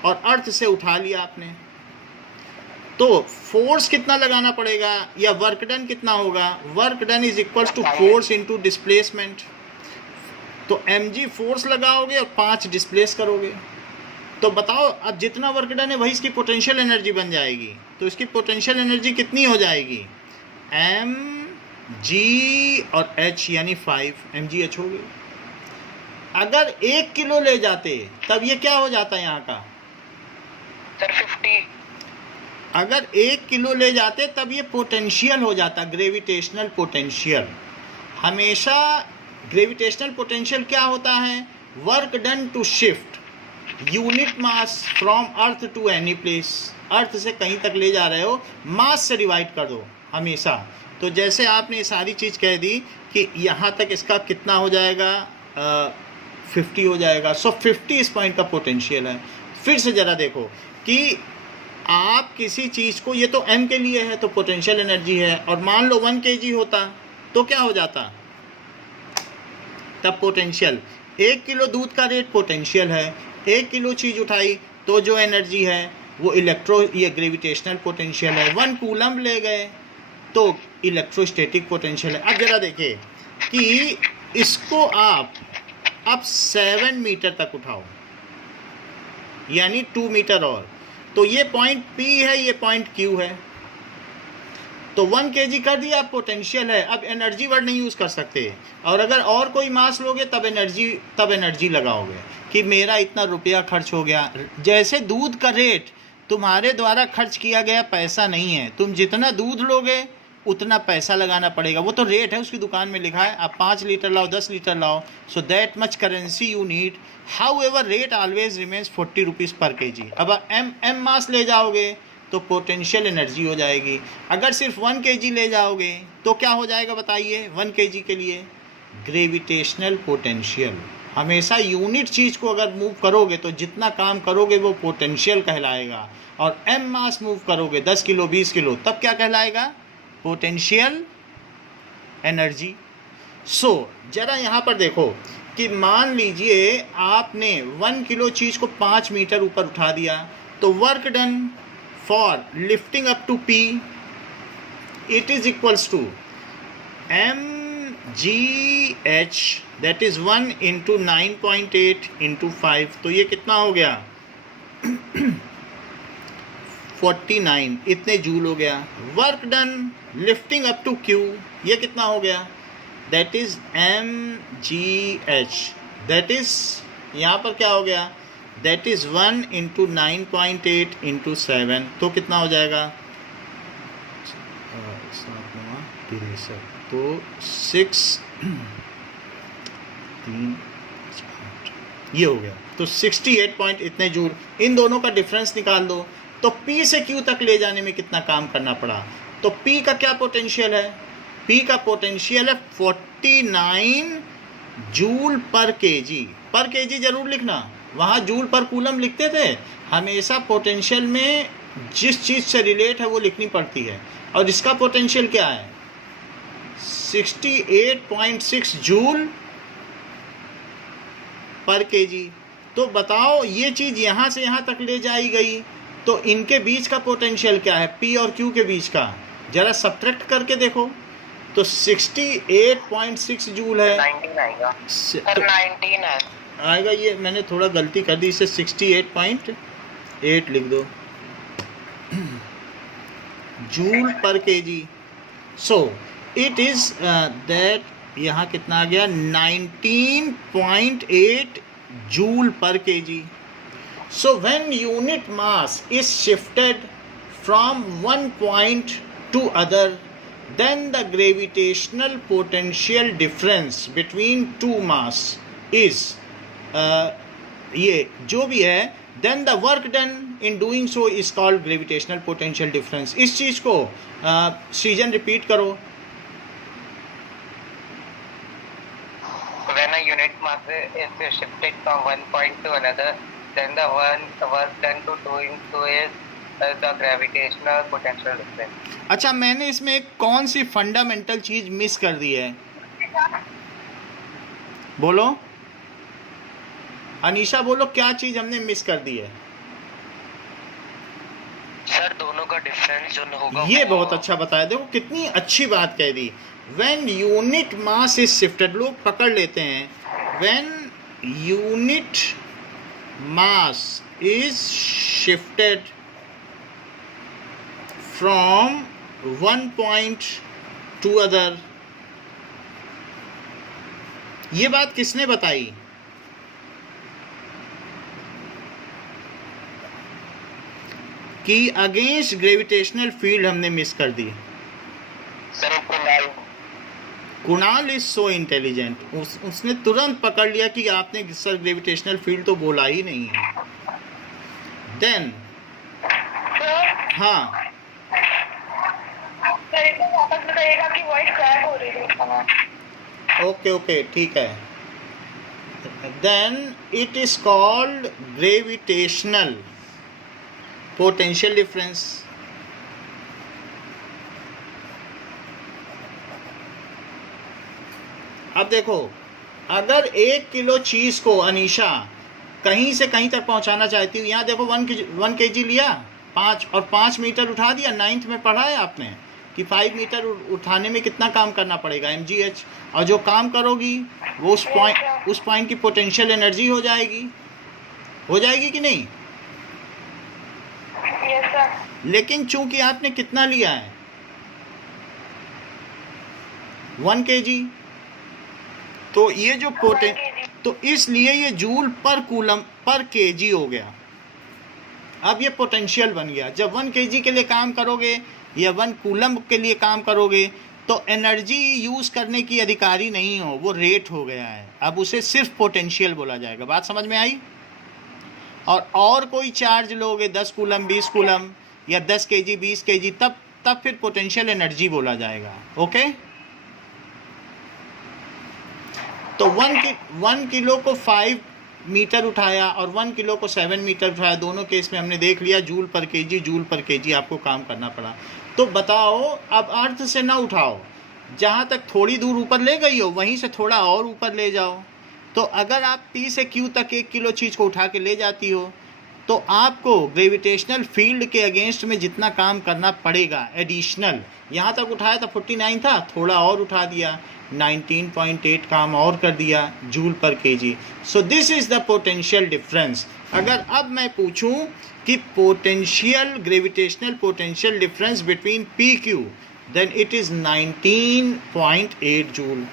और अर्थ से उठा लिया आपने, तो फोर्स कितना लगाना पड़ेगा या वर्क डन कितना होगा? Work done is equals to force into displacement. तो mg फोर्स लगाओगे और 5 डिस्प्लेस करोगे, तो बताओ अब जितना वर्क डन है वही इसकी पोटेंशियल एनर्जी बन जाएगी। तो इसकी पोटेंशियल एनर्जी कितनी हो जाएगी? mg और h यानी 5 mgh हो गई। अगर 1 किलो ले जाते तब ये क्या हो जाता है यहाँ का? सर 50। अगर 1 किलो ले जाते तब ये पोटेंशियल हो जाता, ग्रेविटेशनल पोटेंशियल। हमेशा ग्रेविटेशनल पोटेंशियल क्या होता है? Work done to shift unit mass from earth to any place. Earth से कहीं तक ले जा रहे हो, मास से डिवाइड कर दो हमेशा। तो जैसे आपने ये सारी चीज़ कह दी कि यहाँ तक इसका कितना हो जाएगा? 50 हो जाएगा। सो 50 इस पॉइंट का पोटेंशियल है। फिर से ज़रा देखो कि आप किसी चीज़ को, ये तो m के लिए है तो पोटेंशियल एनर्जी है, और मान लो 1 kg होता तो क्या हो जाता? तब पोटेंशियल, 1 किलो दूध का रेट पोटेंशियल है, 1 किलो चीज़ उठाई तो जो एनर्जी है वो ये ग्रेविटेशनल पोटेंशियल है। 1 कूलम ले गए तो इलेक्ट्रोस्टैटिक पोटेंशियल है। अब जरा देखिए कि इसको आप अब 7 मीटर तक उठाओ, यानी 2 मीटर और, तो ये पॉइंट P है, ये पॉइंट Q है। तो 1 kg कर दिया, अब पोटेंशियल है, अब एनर्जी वर्ड नहीं यूज़ कर सकते। और अगर और कोई मास लोगे तब एनर्जी लगाओगे कि मेरा इतना रुपया खर्च हो गया। जैसे दूध का रेट तुम्हारे द्वारा खर्च किया गया पैसा नहीं है, तुम जितना दूध लोगे उतना पैसा लगाना पड़ेगा, वो तो रेट है, उसकी दुकान में लिखा है। आप 5 लीटर लाओ, 10 लीटर लाओ, so that much currency you need. How ever rate always remains 40 rupees पर kg। अब m मास ले जाओगे तो पोटेंशियल एनर्जी हो जाएगी। अगर सिर्फ 1 kg ले जाओगे तो क्या हो जाएगा बताइए? 1 kg के लिए ग्रेविटेशनल पोटेंशियल। हमेशा यूनिट चीज़ को अगर मूव करोगे तो जितना काम करोगे वो पोटेंशियल कहलाएगा, और m मास मूव करोगे 10 किलो 20 किलो तब क्या कहलाएगा? Potential energy. सो जरा यहाँ पर देखो कि मान लीजिए आपने 1 किलो चीज़ को 5 मीटर ऊपर उठा दिया, तो work done for lifting up to P it is equals to mgh, that is 1 into 9.8 into 5। तो ये कितना हो गया? 49, इतने जूल हो गया। Work done lifting up to Q, ये कितना हो गया? That is mgh, that is यहाँ पर क्या हो गया? That is 1 into 9.8 into 7। तो कितना हो जाएगा? 7 तो 6 3 ये हो गया। तो 68 पॉइंट इतने जूल। इन दोनों का डिफरेंस निकाल दो। तो P से Q तक ले जाने में कितना काम करना पड़ा? तो P का क्या पोटेंशियल है? P का पोटेंशियल है 49 जूल पर केजी जरूर लिखना, वहाँ जूल पर कूलम लिखते थे। हमेशा पोटेंशियल में जिस चीज़ से रिलेट है वो लिखनी पड़ती है। और इसका पोटेंशियल क्या है? 68.6 जूल पर केजी। तो बताओ ये चीज़ यहाँ से यहाँ तक ले जाई गई, तो इनके बीच का पोटेंशियल क्या है? P और Q के बीच का जरा सब्ट्रैक्ट करके देखो, तो 68.6 जूल है। 19 आएगा सर, 19 है आएगा। ये मैंने थोड़ा गलती कर दी, इसे 68.8 लिख दो joule per KG. So it is that, यहाँ कितना आ गया? 19.8 joule per KG. So when unit mass is shifted from one point to other, then the gravitational potential difference between two mass is ये जो भी है, then the work done in doing so is called gravitational potential difference। इस चीज़ को सृजन repeat करो। when a unit mass is shifted from one point to another, then the work done to doing so is the gravitational potential difference। अच्छा, मैंने इसमें एक कौन सी fundamental चीज मिस कर दी है? बोलो अनीशा, बोलो क्या चीज हमने मिस कर दी है? सर दोनों का डिफरेंस जो होगा ये बहुत अच्छा बताया, देखो कितनी अच्छी बात कह दी। When unit mass is shifted, लोग पकड़ लेते हैं, when unit mass is shifted from one point to other। ये बात किसने बताई? कि अगेंस्ट ग्रेविटेशनल फील्ड हमने मिस कर दी। Sir Kunal is so intelligent, उसने तुरंत पकड़ लिया कि आपने सर ग्रेविटेशनल फील्ड तो बोला ही नहीं है। देन हाँ, वापस बताइएगा कि वॉइस क्रैक हो रही है। ओके ठीक है। Then it is called gravitational potential difference. अब देखो, अगर 1 किलो चीज को अनीशा कहीं से कहीं तक पहुंचाना चाहती हूँ, यहाँ देखो 1 केजी लिया, 5 मीटर उठा दिया। 9th में पढ़ा है आपने कि 5 मीटर उठाने में कितना काम करना पड़ेगा, mgh। और जो काम करोगी वो उस पॉइंट की पोटेंशियल एनर्जी हो जाएगी कि नहीं? Yes sir. लेकिन चूंकि आपने कितना लिया है, 1 केजी, तो ये जो तो इसलिए ये joule per coulomb per KG हो गया। अब ये पोटेंशियल बन गया। जब 1 केजी के लिए काम करोगे या 1 कूलम के लिए काम करोगे तो एनर्जी यूज़ करने की अधिकारी नहीं हो, वो रेट हो गया है। अब उसे सिर्फ पोटेंशियल बोला जाएगा। बात समझ में आई? और कोई चार्ज लोगे 10 कूलम 20 कूलम या 10 केजी 20 केजी, तब फिर पोटेंशियल एनर्जी बोला जाएगा। ओके, तो 1 किलो को 5 मीटर उठाया और 1 किलो को 7 मीटर उठाया, दोनों केस में हमने देख लिया जूल पर केजी आपको काम करना पड़ा। तो बताओ, अब अर्थ से ना उठाओ, जहाँ तक थोड़ी दूर ऊपर ले गई हो वहीं से थोड़ा और ऊपर ले जाओ। तो अगर आप P से Q तक 1 किलो चीज़ को उठा के ले जाती हो तो आपको ग्रेविटेशनल फील्ड के अगेंस्ट में जितना काम करना पड़ेगा एडिशनल, यहाँ तक उठाया था 49 था, थोड़ा और उठा दिया 19.8 काम और कर दिया joule per KG. So this is the potential difference. अगर अब मैं पूछूं कि potential gravitational potential difference between PQ, then it is 19.8 joule.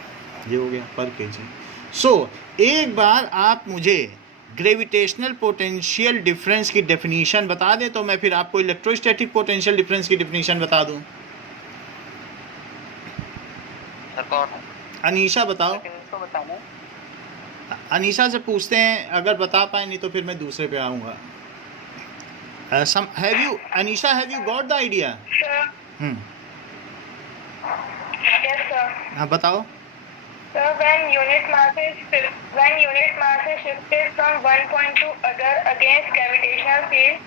ये हो गया पर केजी। सो एक बार आप मुझे ग्रेविटेशनल पोटेंशियल डिफरेंस की डेफिनीशन बता दें तो मैं फिर आपको इलेक्ट्रोस्टैटिक पोटेंशियल डिफरेंस की डेफिनीशन बता दूं। अनीशा बताओ। अनीशा से पूछते हैं, अगर बता पाए, नहीं तो फिर मैं दूसरे पे आऊँगा। Anisha, have you got the idea? Sir, yes, sir. हाँ बताओ. Sir, when unit mass is shifted from one point to other against gravitational field,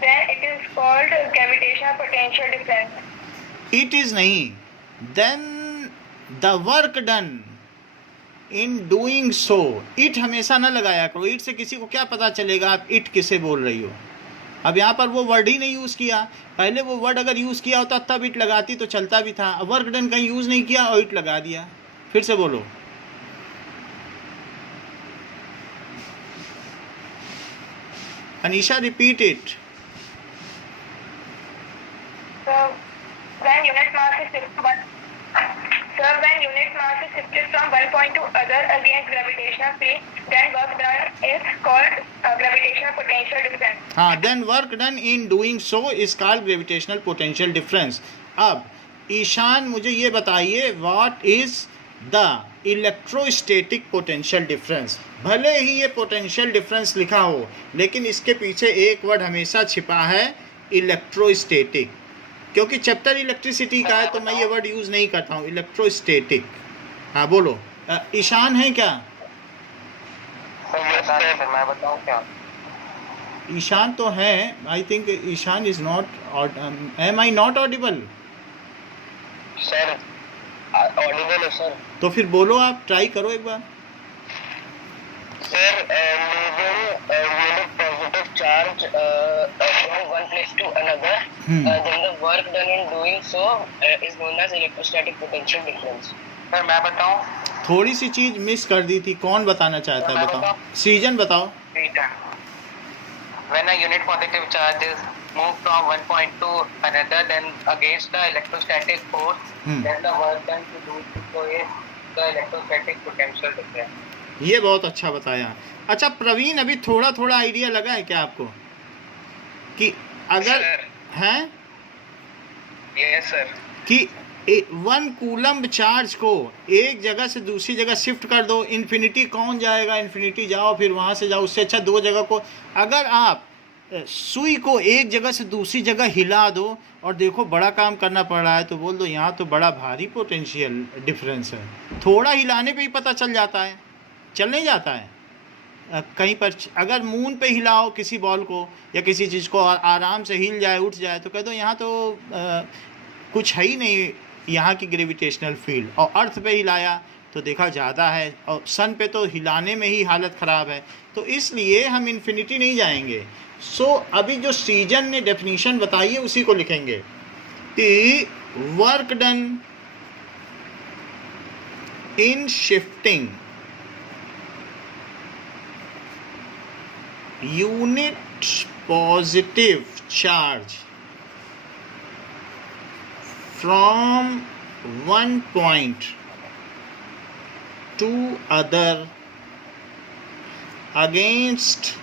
then it is called gravitational potential difference. It is नहीं. Then the work done in doing so. It हमेशा ना लगाया करो. It से किसी को क्या पता चलेगा आप it किसे बोल रही हो. अब यहाँ पर वो वर्ड ही नहीं यूज़ किया. पहले वो वर्ड अगर यूज़ किया होता तब इट लगाती तो चलता भी था. वर्क डन कहीं यूज़ नहीं किया और इट लगा दिया. फिर से बोलो. Anisha, repeat it. So, when unit mass is shifted from one point to other against gravitational field, then work done is called gravitational potential difference. हाँ, then work done in doing so is called gravitational potential difference. अब ईशान मुझे ये बताइए, what is the electrostatic potential difference? भले ही ये potential difference लिखा हो, लेकिन इसके पीछे एक वर्ड हमेशा छिपा है, इलेक्ट्रोस्टैटिक. क्योंकि चैप्टर इलेक्ट्रिसिटी का है तो मैं ये वर्ड यूज़ नहीं करता हूँ, इलेक्ट्रोस्टैटिक. हाँ बोलो. ईशान है क्या? मैं बताऊँ क्या? ईशान तो है. I think Ishan is not. Am I not audible? Sir audible है सर. तो फिर बोलो, आप ट्राई करो एक बार. Sir, moving unit positive charge from one place to another, then the work done in doing so is known as electrostatic potential difference. Sir, मैं बताऊँ? थोड़ी सी चीज मिस कर दी थी. कौन बताना चाहता है? बताओ. सीजन बताओ. When a unit positive charge is moved from one point to another, then against the electrostatic force, then the work done to do so is the electrostatic potential difference. ये बहुत अच्छा बताया. अच्छा प्रवीण, अभी थोड़ा थोड़ा आइडिया लगा है क्या आपको कि अगर हैं यस सर कि 1 कूलम्ब चार्ज को एक जगह से दूसरी जगह शिफ्ट कर दो, इन्फिनिटी कौन जाएगा? इन्फिनिटी जाओ, फिर वहाँ से जाओ. उससे अच्छा 2 जगह को अगर आप सुई को एक जगह से दूसरी जगह हिला दो और देखो बड़ा काम करना पड़ रहा है, तो बोल दो यहाँ तो बड़ा भारी पोटेंशियल डिफरेंस है. थोड़ा हिलाने पे ही पता चल जाता है. चल नहीं जाता है. कहीं पर अगर मून पे हिलाओ किसी बॉल को या किसी चीज़ को, आराम से हिल जाए, उठ जाए, तो कह दो यहाँ तो कुछ है ही नहीं यहाँ की ग्रेविटेशनल फील्ड. और अर्थ पे हिलाया तो देखा ज़्यादा है, और सन पे तो हिलाने में ही हालत ख़राब है. तो इसलिए हम इन्फिनिटी नहीं जाएंगे. सो अभी जो सीजन ने डेफिनीशन बताई है उसी को लिखेंगे कि work done in shifting unit positive charge from one point to other against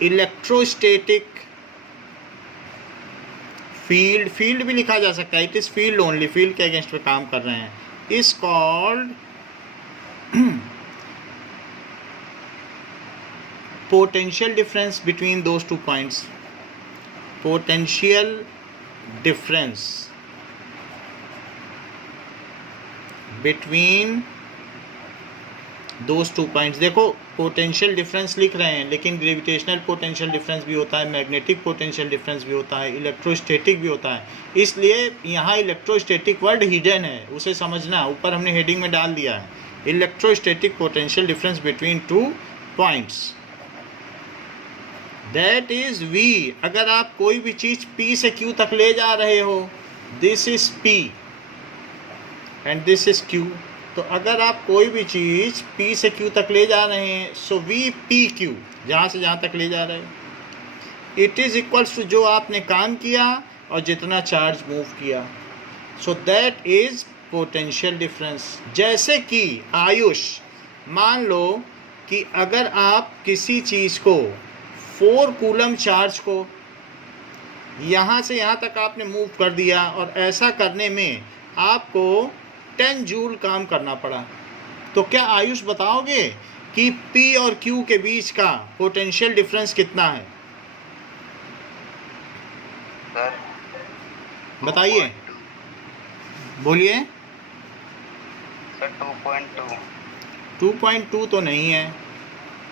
electrostatic field. Field भी लिखा जा सकता है. It is field only, field के अगेंस्ट पे काम कर रहे हैं. Is called potential difference between those 2 points. Potential difference between those 2 points. देखो पोटेंशियल डिफरेंस लिख रहे हैं, लेकिन ग्रेविटेशनल पोटेंशियल डिफरेंस भी होता है, मैग्नेटिक पोटेंशियल डिफरेंस भी होता है, इलेक्ट्रोस्टैटिक भी होता है. इसलिए यहाँ इलेक्ट्रोस्टैटिक वर्ड हिडन है, उसे समझना. ऊपर हमने हेडिंग में डाल दिया है, electrostatic potential difference between 2 points. That is V. अगर आप कोई भी चीज़ P से Q तक ले जा रहे हो, this is P and this is Q. तो अगर आप कोई भी चीज़ P से Q तक ले जा रहे हैं, सो VPQ, जहाँ से जहाँ तक ले जा रहे हैं, इट इज़ इक्वल्स टू जो आपने काम किया और जितना चार्ज मूव किया. So that is potential difference. जैसे कि आयुष, मान लो कि अगर आप किसी चीज़ को 4 कूलम चार्ज को यहाँ से यहाँ तक आपने मूव कर दिया, और ऐसा करने में आपको 10 जूल काम करना पड़ा, तो क्या आयुष बताओगे कि P और Q के बीच का पोटेंशियल डिफरेंस कितना है? सर बताइए, बोलिए। सर 2.2। 2.2 तो नहीं है।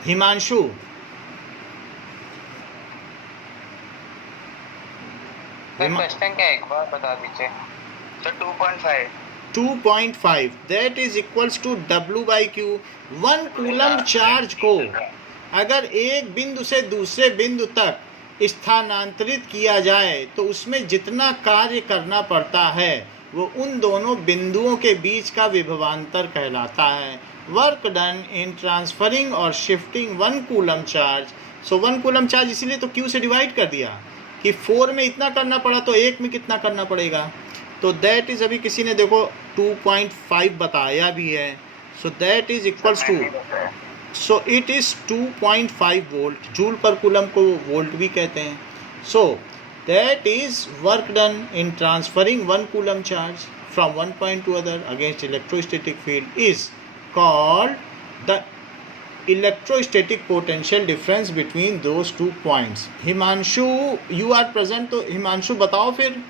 हिमांशु, सर क्वेश्चन क्या है, एक बार बता दीजिए। Sir 2.5। 2.5 that is equals to W/Q। 1 coulomb charge को अगर एक बिंदु से दूसरे बिंदु तक स्थानांतरित किया जाए तो उसमें जितना कार्य करना पड़ता है वो उन दोनों बिंदुओं के बीच का विभवांतर कहलाता है। वर्क डन इन ट्रांसफरिंग और शिफ्टिंग 1 कूलम चार्ज। सो 1 कूलम चार्ज इसीलिए तो Q से डिवाइड कर दिया कि 4 में इतना करना पड़ा तो 1 में कितना करना पड़ेगा। तो दैट इज, अभी किसी ने देखो 2.5 बताया भी है। So that is equals to, so it is 2.5 volt. Joule per coulomb को वोल्ट भी कहते हैं। So that is work done in transferring 1 coulomb charge from one point to other against electrostatic field is called the electrostatic potential difference between those 2 points. Himanshu, you are present, तो हिमांशु बताओ फिर।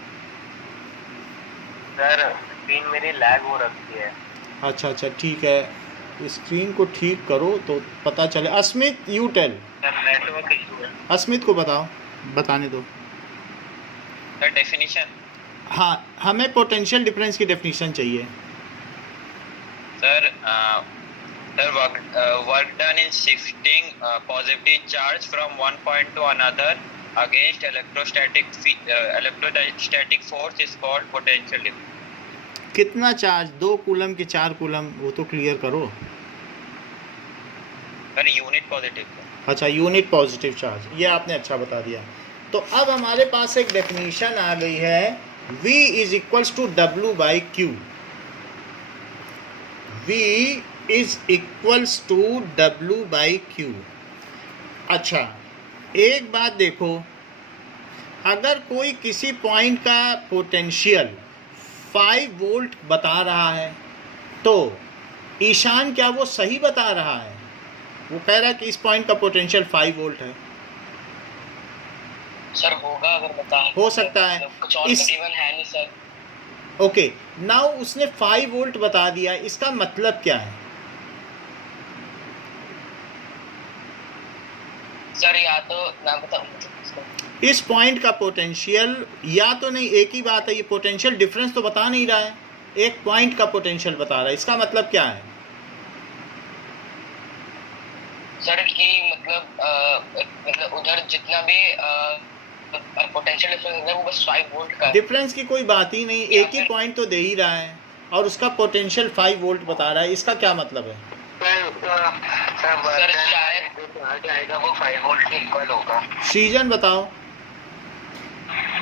Sir screen मेरी lag हो रखी है। अच्छा ठीक है, स्क्रीन को ठीक करो तो पता चले। Asmit, you tell. Sir network issue है। अस्मित को बताओ, बताने दो। Sir definition. हाँ, हमें पोटेंशियल डिफरेंस की डेफिनेशन चाहिए। Sir work done in shifting positive charge from one point to another against electrostatic force is called potential difference. कितना चार्ज, 2 कूलम के 4 कूलम, वो तो क्लियर करो। Sir unit positive. अच्छा, यूनिट पॉजिटिव चार्ज, ये आपने अच्छा बता दिया। तो अब हमारे पास एक डेफिनेशन आ गई है, V is equals to W/Q। V is equals to W/Q। अच्छा, एक बात देखो, अगर कोई किसी पॉइंट का पोटेंशियल 5 वोल्ट बता रहा है तो ईशान क्या वो सही बता रहा है? वो कह रहा है कि इस पॉइंट का पोटेंशियल 5 वोल्ट है। सर होगा, अगर बता हो सकता है। कुछ और इस- गिवन है नहीं सर। ओके, नाउ उसने 5 वोल्ट बता दिया, इसका मतलब क्या है? सर या तो मैं बताऊं, इस पॉइंट का पोटेंशियल, या तो नहीं, एक ही बात है, ये पोटेंशियल डिफरेंस तो बता नहीं रहा है, एक पॉइंट का पोटेंशियल बता रहा है। इसका मतलब क्या है? सर कि मतलब उधर जितना भी पोटेंशियल डिफरेंस है वो बस 5 वोल्ट का है। डिफरेंस की कोई बात ही नहीं, एक ही पॉइंट तो दे ही रहा है और उसका पोटेंशियल 5 वोल्ट बता रहा है। इसका क्या मतलब है? सर शायद जाएगा वो 5 वोल्ट के इक्वल होगा। सीजन बताओ।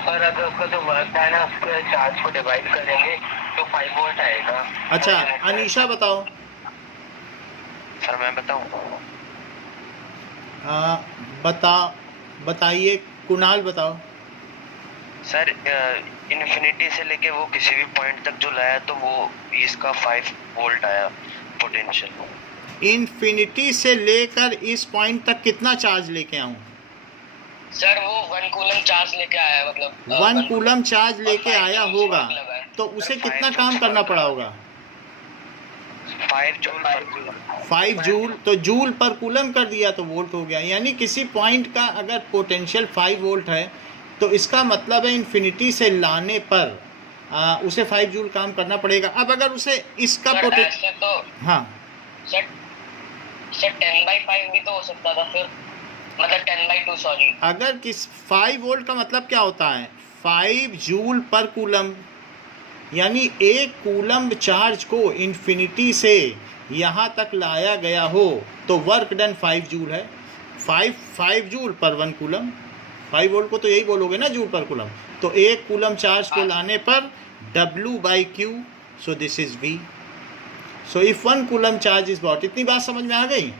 और अगर उसका जो वर्क है ना उसके चार्ज को डिवाइड करेंगे तो 5 वोल्ट आएगा। अच्छा, अनीशा बताओ। सर मैं बताऊं? बताइए। कुणाल बताओ। सर इन्फिनिटी से लेके वो किसी भी पॉइंट तक जो लाया तो वो इसका 5 वोल्ट आया पोटेंशियल। इन्फिनिटी से लेकर इस पॉइंट तक कितना चार्ज लेके आऊं? सर वो 1 कूलम चार्ज लेके आया, मतलब 1 कूलम चार्ज लेके आया होगा तो उसे कितना काम करना पड़ा होगा? 5 जूल। 5 जूल, तो जूल पर कूलम कर दिया तो वोल्ट हो गया। यानी किसी पॉइंट का अगर पोटेंशियल 5 वोल्ट है तो इसका मतलब है इन्फिनिटी से लाने पर उसे 5 जूल काम करना पड़ेगा। अब अगर उसे इसका पोटेंशियल तो हाँ सर 10/5 भी तो हो सकता था फिर, मतलब 10/2 सॉरी। अगर किस 5 वोल्ट का मतलब क्या होता है? 5 जूल पर कूलम, यानी 1 कूलम चार्ज को इन्फिनिटी से यहाँ तक लाया गया हो तो वर्क डन 5 जूल है। 5 जूल पर 1 कूलम, 5 वोल्ट को तो यही बोलोगे ना, जूल पर कूलम। तो 1 कूलम चार्ज को लाने पर W/Q, so this is V। So if 1 coulomb charge is what. इतनी बात समझ में आ गई?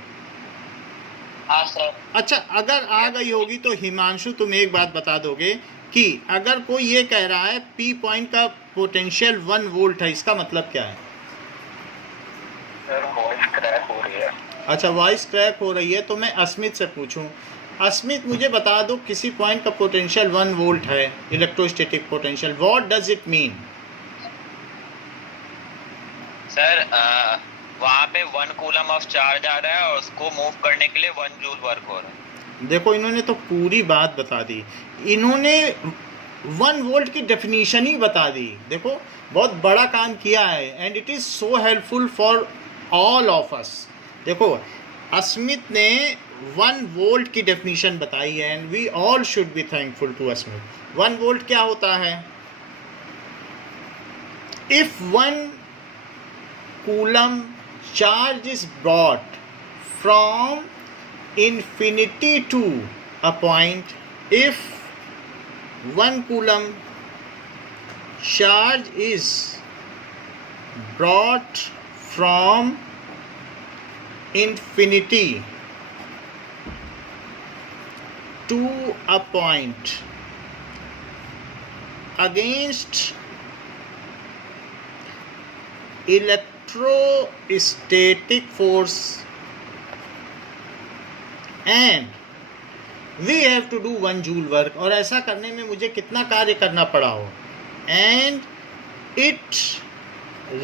हाँ सर। अच्छा, अगर आ गई होगी तो हिमांशु तुम एक बात बता दोगे कि अगर कोई ये कह रहा है P पॉइंट का पोटेंशियल 1 वोल्ट है, इसका मतलब क्या है? सर वॉइस क्रैक हो रही है। अच्छा, वॉइस क्रैक हो रही है, तो मैं अस्मित से पूछूं। अस्मित, मुझे बता दो, किसी पॉइंट का पोटेंशियल 1 वोल्ट है, electrostatic potential, what does it mean? Sir वहाँ पे 1 कूलम ऑफ चार्ज आ रहा है और उसको मूव करने के लिए 1 जूल वर्क हो रहा है। देखो, इन्होंने तो पूरी बात बता दी, इन्होंने 1 वोल्ट की डेफिनेशन ही बता दी। देखो, बहुत बड़ा काम किया है, and it is so helpful for all of us. देखो, अस्मित ने 1 वोल्ट की डेफिनेशन बताई है, and we all should be thankful to Asmit. 1 volt क्या होता है? If 1 coulomb charge is brought from infinity to a point, if 1 coulomb charge is brought from infinity to a point against electrostatic force, and we have to do 1 joule work, और ऐसा करने में मुझे कितना कार्य करना पड़ा हो, and it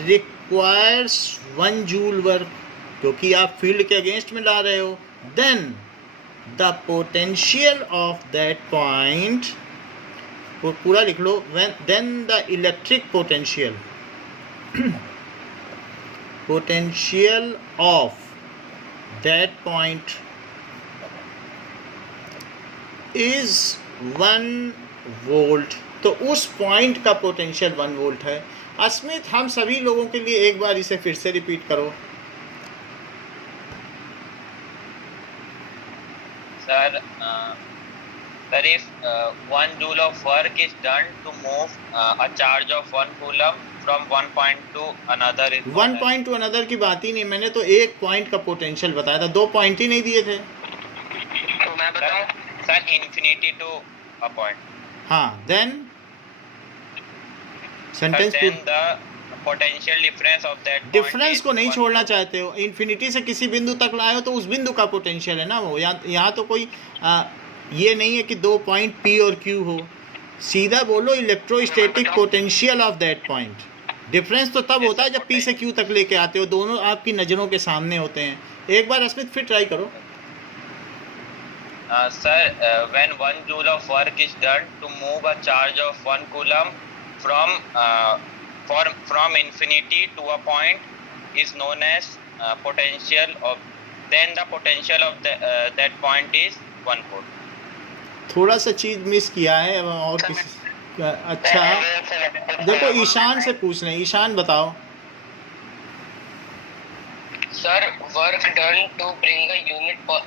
requires 1 joule work, क्योंकि आप फील्ड के अगेंस्ट में ला रहे हो, then the potential of that point, पूरा लिख लो, then the electric potential potential of that point is 1 volt। तो उस पॉइंट का पोटेंशियल 1 वोल्ट है। अस्मित, हम सभी लोगों के लिए एक बार इसे फिर से रिपीट करो। Sir if 1 joule of work is done to move a charge of 1 coulomb from one point to another, 1 point two another की बात ही नहीं, मैंने तो एक पॉइंट का पोटेंशियल बताया था, 2 पॉइंट ही नहीं दिए थे। तो मैं बताऊं sir, infinity to a point. हाँ, then sentence the potential difference of that difference को नहीं छोड़ना चाहते हो, इन्फिनिटी से किसी बिंदु तक लाए हो तो उस बिंदु का पोटेंशियल है ना वो। यहाँ तो कोई ये नहीं है कि 2 पॉइंट P और Q हो, सीधा बोलो electrostatic potential of that point. Difference तो तब होता है जब P से Q तक लेके आते हो, दोनों आपकी नज़रों के सामने होते हैं। एक बार अस्मित फिर ट्राई करो। Sir, when 1 joule of work is done to move a charge of 1 coulomb from infinity to a point is known as potential of, then the potential of that point is 1 volt. थोड़ा सा चीज़ miss किया है और किसी। अच्छा, देखो ईशान से पूछ लें। ईशान बताओ। Sir, work done to bring a unit 1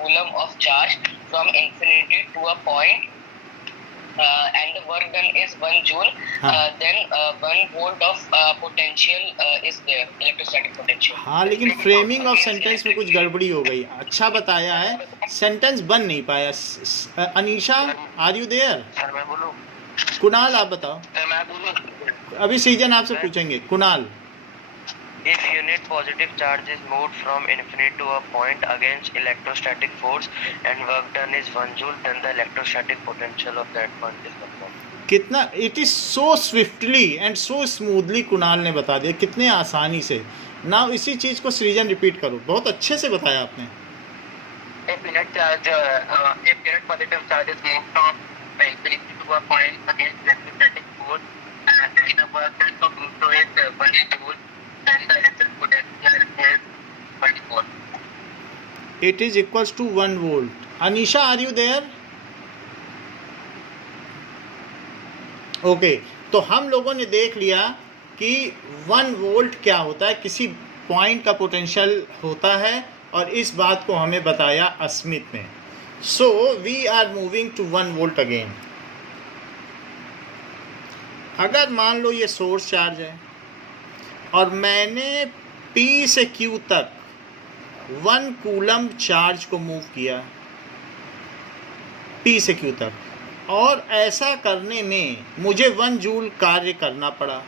coulomb of charge from infinity to a point, and the work done is 1 joule. Then 1 volt of potential is there, electrostatic potential. हाँ, लेकिन फ्रेमिंग ऑफ सेंटेंस में कुछ गड़बड़ी हो गई। अच्छा बताया है, सेंटेंस बन नहीं पाया। Anisha, are you there? Sir मैं बोलूं? कुणाल, आप बताओ। सर मैं बोलूं? अभी सीजन आपसे पूछेंगे। Kunal, If unit positive charge is moved from infinity to a point against electrostatic force and work done is 1 joule, then the electrostatic potential of that point is 1 volt. कितना it is so swiftly and so smoothly Kunal ने बता दिया, कितने आसानी से। ना इसी चीज़ को सृजन रिपीट करो, बहुत अच्छे से बताया आपने। If unit positive charge is moved from infinity to a point against electrostatic force and the work done to move to it 1 joule, then the electric potential is 1 volt. It is equals to 1 volt. Anisha, are you there? Okay, तो हम लोगों ने देख लिया कि 1 volt क्या होता है, किसी पॉइंट का पोटेंशियल होता है, और इस बात को हमें बताया अस्मित ने। So we are moving to 1 volt again. अगर मान लो ये सोर्स चार्ज है और मैंने P से Q तक 1 कूलम्ब चार्ज को मूव किया, P से Q तक, और ऐसा करने में मुझे 1 जूल कार्य करना पड़ा।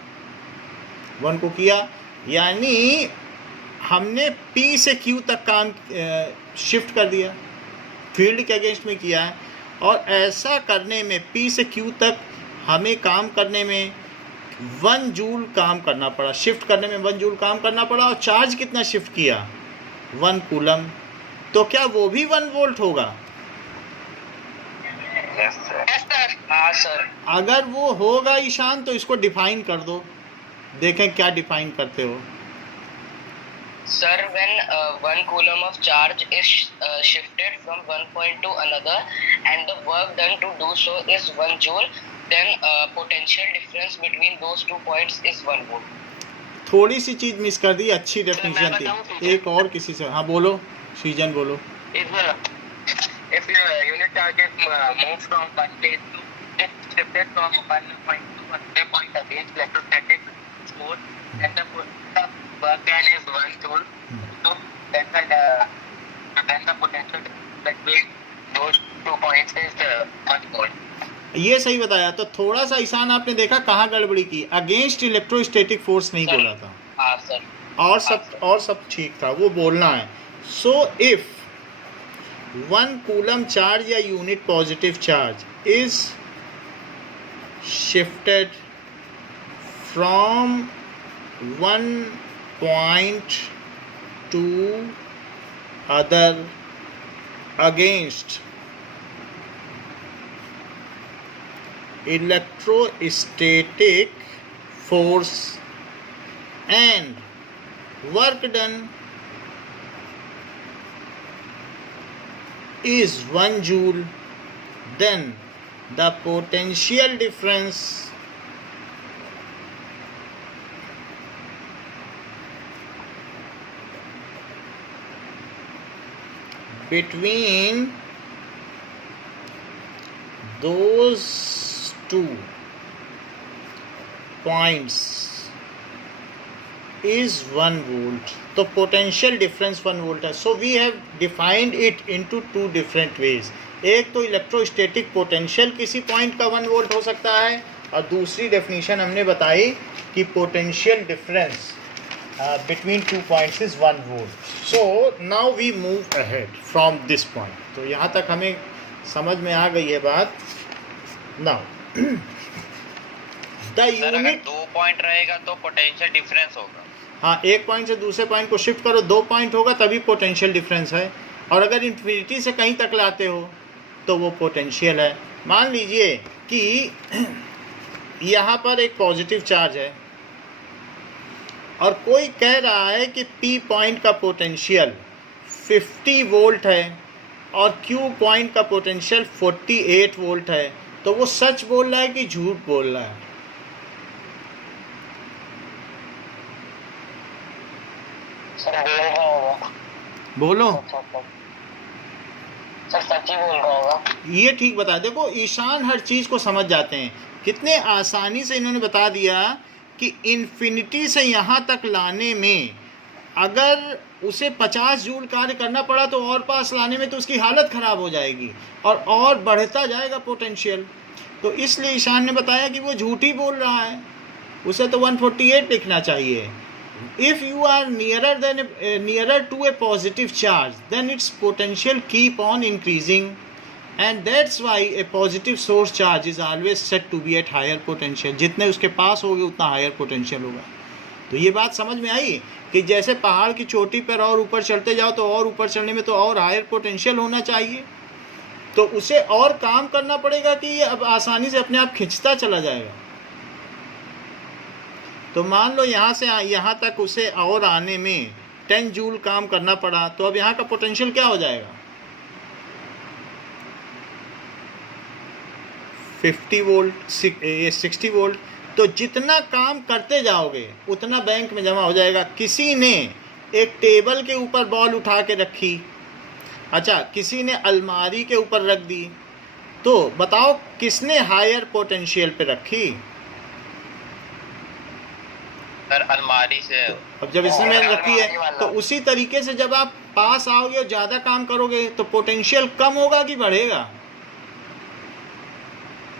1 को किया, यानी हमने P से Q तक काम शिफ्ट कर दिया, फील्ड के अगेंस्ट में किया है, और ऐसा करने में P से Q तक हमें काम करने में 1 जूल काम करना पड़ा, शिफ्ट करने में 1 जूल काम करना पड़ा, और चार्ज कितना शिफ्ट किया, 1 कूलम। तो क्या वो भी 1 वोल्ट होगा? Yes, sir. हाँ सर। अगर वो होगा ईशान तो इसको डिफाइन कर दो, देखें क्या डिफाइन करते हो। Sir, when 1 coulomb of charge is shifted from one point to another and the work done to do so is 1 joule, then potential difference between those 2 points is 1 volt. थोड़ी सी चीज miss कर दी, अच्छी definition बताऊं थी। तुझे? एक और किसी से, हाँ बोलो सीजन बोलो। If your unit charge is moved from one place to it's shifted from one point to another point against electrostatic force, then the work done is 1 joule. So then the potential between those 2 points is 1 volt. ये सही बताया। तो थोड़ा सा ईशान आपने देखा कहाँ गड़बड़ी की, अगेंस्ट इलेक्ट्रोस्टैटिक फोर्स नहीं बोला था, हाँ सर। और सब ठीक था, वो बोलना है। सो इफ 1 कूलम चार्ज या unit positive charge is shifted from 1 point to other against electrostatic force and work done is 1 joule, then the potential difference between those 2 points is 1 volt. तो potential difference 1 volt है। So we have defined it into 2 different ways. एक तो electrostatic potential किसी point का 1 volt हो सकता है, और दूसरी डेफिनेशन हमने बताई कि potential difference between 2 points is 1 volt. So now we move ahead from this point. तो यहाँ तक हमें समझ में आ गई है बात। नाउ द सर अगर यूनिट, 2 पॉइंट रहेगा तो पोटेंशियल डिफरेंस होगा। हाँ, एक पॉइंट से दूसरे पॉइंट को शिफ्ट करो, 2 पॉइंट होगा तभी पोटेंशियल डिफरेंस है। और अगर इन्फिनिटी से कहीं तक लाते हो तो वो पोटेंशियल है। मान लीजिए कि यहाँ पर एक पॉजिटिव चार्ज है और कोई कह रहा है कि P पॉइंट का पोटेंशियल 50 वोल्ट है और Q पॉइंट का पोटेंशियल 48 वोल्ट है, तो वो सच बोल रहा है कि झूठ बोल रहा है? सर बोल रहा होगा। बोलो। सर सच ही बोल रहा होगा। ये ठीक बता, देखो ईशान हर चीज़ को समझ जाते हैं। कितने आसानी से इन्होंने बता दिया कि इन्फिनिटी से यहाँ तक लाने में अगर उसे 50 जूल कार्य करना पड़ा तो और पास लाने में तो उसकी हालत ख़राब हो जाएगी और बढ़ता जाएगा पोटेंशियल। तो इसलिए ईशान ने बताया कि वो झूठ ही बोल रहा है, उसे तो 148 लिखना चाहिए। If you are nearer to a positive charge, then its potential keep on increasing, and that's why a positive source charge is always said to be at higher potential. जितने उसके पास होगे उतना हायर पोटेंशियल होगा। तो ये बात समझ में आई कि जैसे पहाड़ की चोटी पर और ऊपर चढ़ते जाओ तो और ऊपर चढ़ने में तो और हायर पोटेंशियल होना चाहिए, तो उसे और काम करना पड़ेगा कि ये अब आसानी से अपने आप खिंचता चला जाएगा। तो मान लो यहाँ से यहाँ तक उसे और आने में 10 जूल काम करना पड़ा, तो अब यहाँ का पोटेंशियल क्या हो जाएगा? 50 वोल्ट, 60 वोल्ट। तो जितना काम करते जाओगे उतना बैंक में जमा हो जाएगा। किसी ने एक टेबल के ऊपर बॉल उठा के रखी, अच्छा किसी ने अलमारी के ऊपर रख दी, तो बताओ किसने हायर पोटेंशियल पे रखी? सर अलमारी से। अब जब इसने मैंने रखी है तो उसी तरीके से जब आप पास आओगे और ज़्यादा काम करोगे तो पोटेंशियल कम होगा कि बढ़ेगा?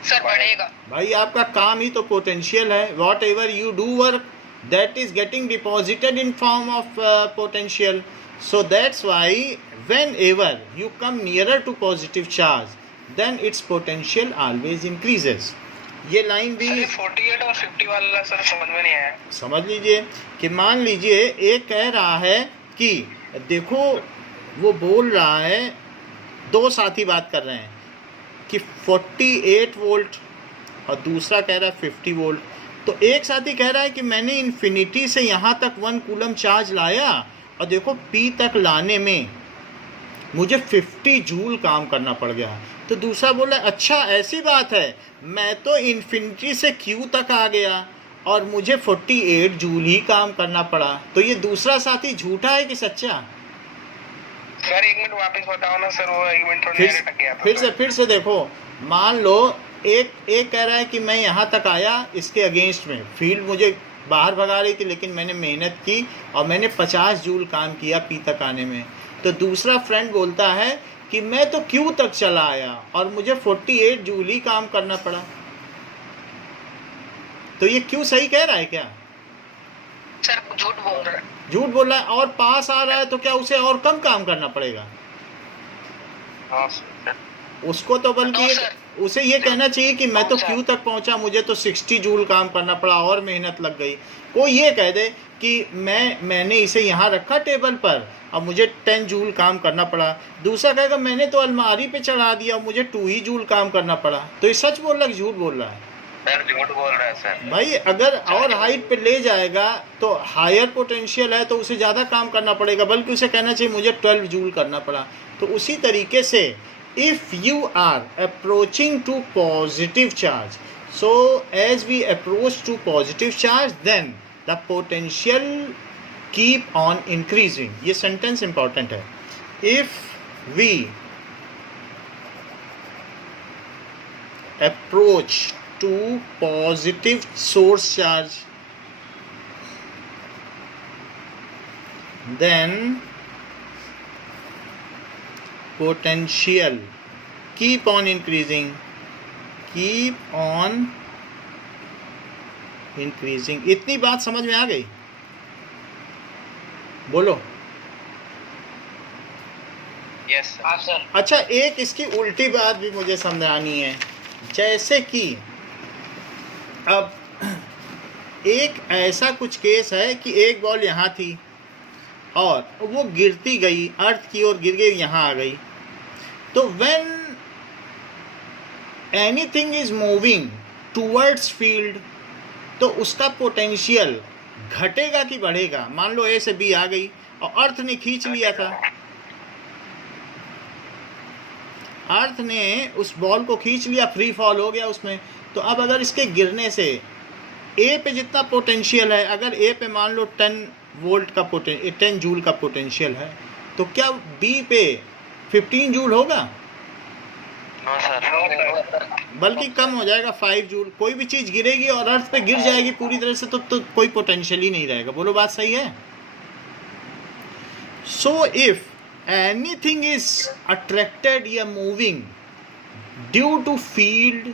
सर बढ़ेगा। भाई आपका काम ही तो पोटेंशियल है। What ever you do work that is getting deposited in form of potential. So that's why whenever you come nearer to positive charge, then its potential always increases. ये लाइन भी 48 और 50 वाला सर समझ में नहीं आया। समझ लीजिए कि मान लीजिए एक कह रहा है कि देखो, वो बोल रहा है, दो साथी बात कर रहे हैं कि 48 वोल्ट और दूसरा कह रहा है 50 वोल्ट। तो एक साथी कह रहा है कि मैंने इन्फिनिटी से यहाँ तक 1 कूलम चार्ज लाया और देखो P तक लाने में मुझे 50 जूल काम करना पड़ गया। तो दूसरा बोला अच्छा ऐसी बात है, मैं तो इन्फिनिटी से Q तक आ गया और मुझे 48 जूल ही काम करना पड़ा। तो ये दूसरा साथी झूठा है कि सच्चा? सर 1 मिनट वापस बताओ ना सर, वो 1 मिनट थोड़ा अटक गया था। फिर से देखो, मान लो एक कह रहा है कि मैं यहाँ तक आया, इसके अगेंस्ट में फील्ड मुझे बाहर भगा रही थी, लेकिन मैंने मेहनत की और मैंने 50 जूल काम किया P तक आने में। तो दूसरा फ्रेंड बोलता है कि मैं तो Q तक चला आया और मुझे 48 जूल ही काम करना पड़ा। तो ये Q सही कह रहा है क्या? सर झूठ बोल रहा है। झूठ बोल रहा है। और पास आ रहा है तो क्या उसे और कम काम करना पड़ेगा? हाँ सर। उसको तो बल्कि उसे ये कहना चाहिए कि मैं तो Q तक पहुंचा, मुझे तो 60 जूल काम करना पड़ा और मेहनत लग गई। कोई ये कह दे कि मैंने इसे यहाँ रखा टेबल पर और मुझे 10 जूल काम करना पड़ा। दूसरा कहेगा मैंने तो अलमारी पे चढ़ा दिया, मुझे 2 ही जूल काम करना पड़ा। तो ये सच बोल रहा है कि झूठ बोल रहा है? सर झूठ बोल रहा है सर। भाई अगर और हाइट पे ले जाएगा तो हायर पोटेंशियल है तो उसे ज़्यादा काम करना पड़ेगा, बल्कि उसे कहना चाहिए मुझे 12 जूल करना पड़ा। तो उसी तरीके से if you are approaching to positive charge, so as we approach to positive charge, then the potential keep on increasing. ये sentence important है। if we approach to positive source charge, then potential keep on increasing, keep on increasing। इतनी बात समझ में आ गई? बोलो। Yes हाँ sir. अच्छा, एक इसकी उल्टी बात भी मुझे समझानी है। जैसे कि अब एक ऐसा कुछ केस है कि एक बॉल यहाँ थी और वो गिरती गई, अर्थ की ओर गिर गई, यहाँ आ गई। तो when anything is moving towards field, तो उसका पोटेंशियल घटेगा कि बढ़ेगा? मान लो A से B आ गई और अर्थ ने खींच लिया था, अर्थ ने उस बॉल को खींच लिया, फ्री फॉल हो गया उसमें। तो अब अगर इसके गिरने से A पे जितना पोटेंशियल है, अगर A पे मान लो 10 वोल्ट का 10 जूल का पोटेंशियल है, तो क्या B पे 15 जूल होगा? No sir. बल्कि कम हो जाएगा, 5 जूल। कोई भी चीज़ गिरेगी और अर्थ पे गिर जाएगी पूरी तरह से, तो कोई पोटेंशियल ही नहीं रहेगा। बोलो बात सही है? So if anything is attracted या मूविंग ड्यू टू फील्ड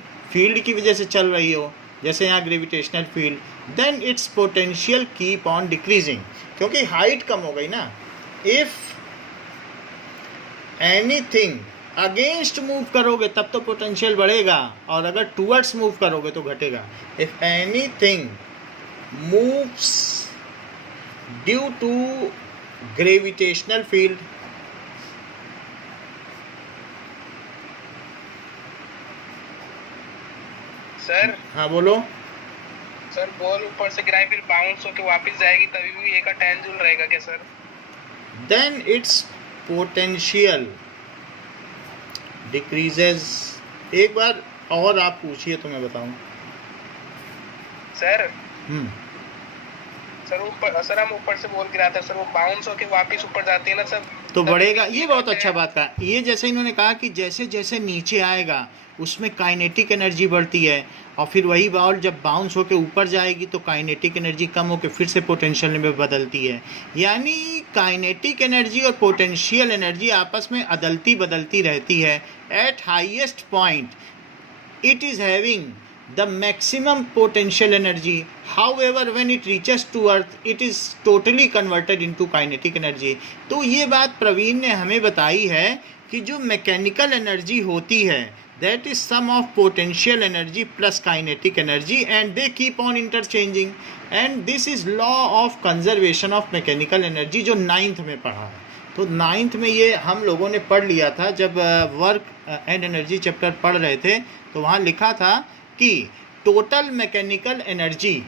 की वजह से चल रही हो, जैसे यहाँ gravitational field, then its potential keep on decreasing, क्योंकि हाइट कम हो गई ना। इफ एनीथिंग अगेंस्ट मूव करोगे तब तो पोटेंशियल बढ़ेगा, और अगर टूवर्ड्स मूव करोगे तो घटेगा। If anything moves due to gravitational field, sir हाँ बोलो। सर बॉल ऊपर से गिराई फिर बाउंस होके वापस जाएगी, तभी भी A का 10 जूल रहेगा क्या sir? Then its potential decreases. एक बार और आप पूछिए तो मैं बताऊं। सर सर ऊपर, सर हम ऊपर से बॉल गिराते हैं सर, वो बाउंस होके वापस ऊपर जाती है ना सर, तो बढ़ेगा। ये बहुत अच्छा बात कहा। ये जैसे इन्होंने कहा कि जैसे जैसे नीचे आएगा उसमें काइनेटिक एनर्जी बढ़ती है, और फिर वही बॉल जब बाउंस होकर ऊपर जाएगी तो काइनेटिक एनर्जी कम होकर फिर से पोटेंशियल में बदलती है। यानी काइनेटिक एनर्जी और पोटेंशियल एनर्जी आपस में अदलती बदलती रहती है। Eight highest point it is having the maximum potential energy. However, when it reaches to earth, it is totally converted into kinetic energy. तो ये बात प्रवीण ने हमें बताई है कि जो मैकेनिकल एनर्जी होती है, that is sum of potential energy plus kinetic energy, and they keep on interchanging, and this is law of conservation of mechanical energy जो 9th में पढ़ा है. तो 9th में ये हम लोगों ने पढ़ लिया था जब वर्क एंड एनर्जी चैप्टर पढ़ रहे थे. तो वहाँ लिखा था कि total mechanical energy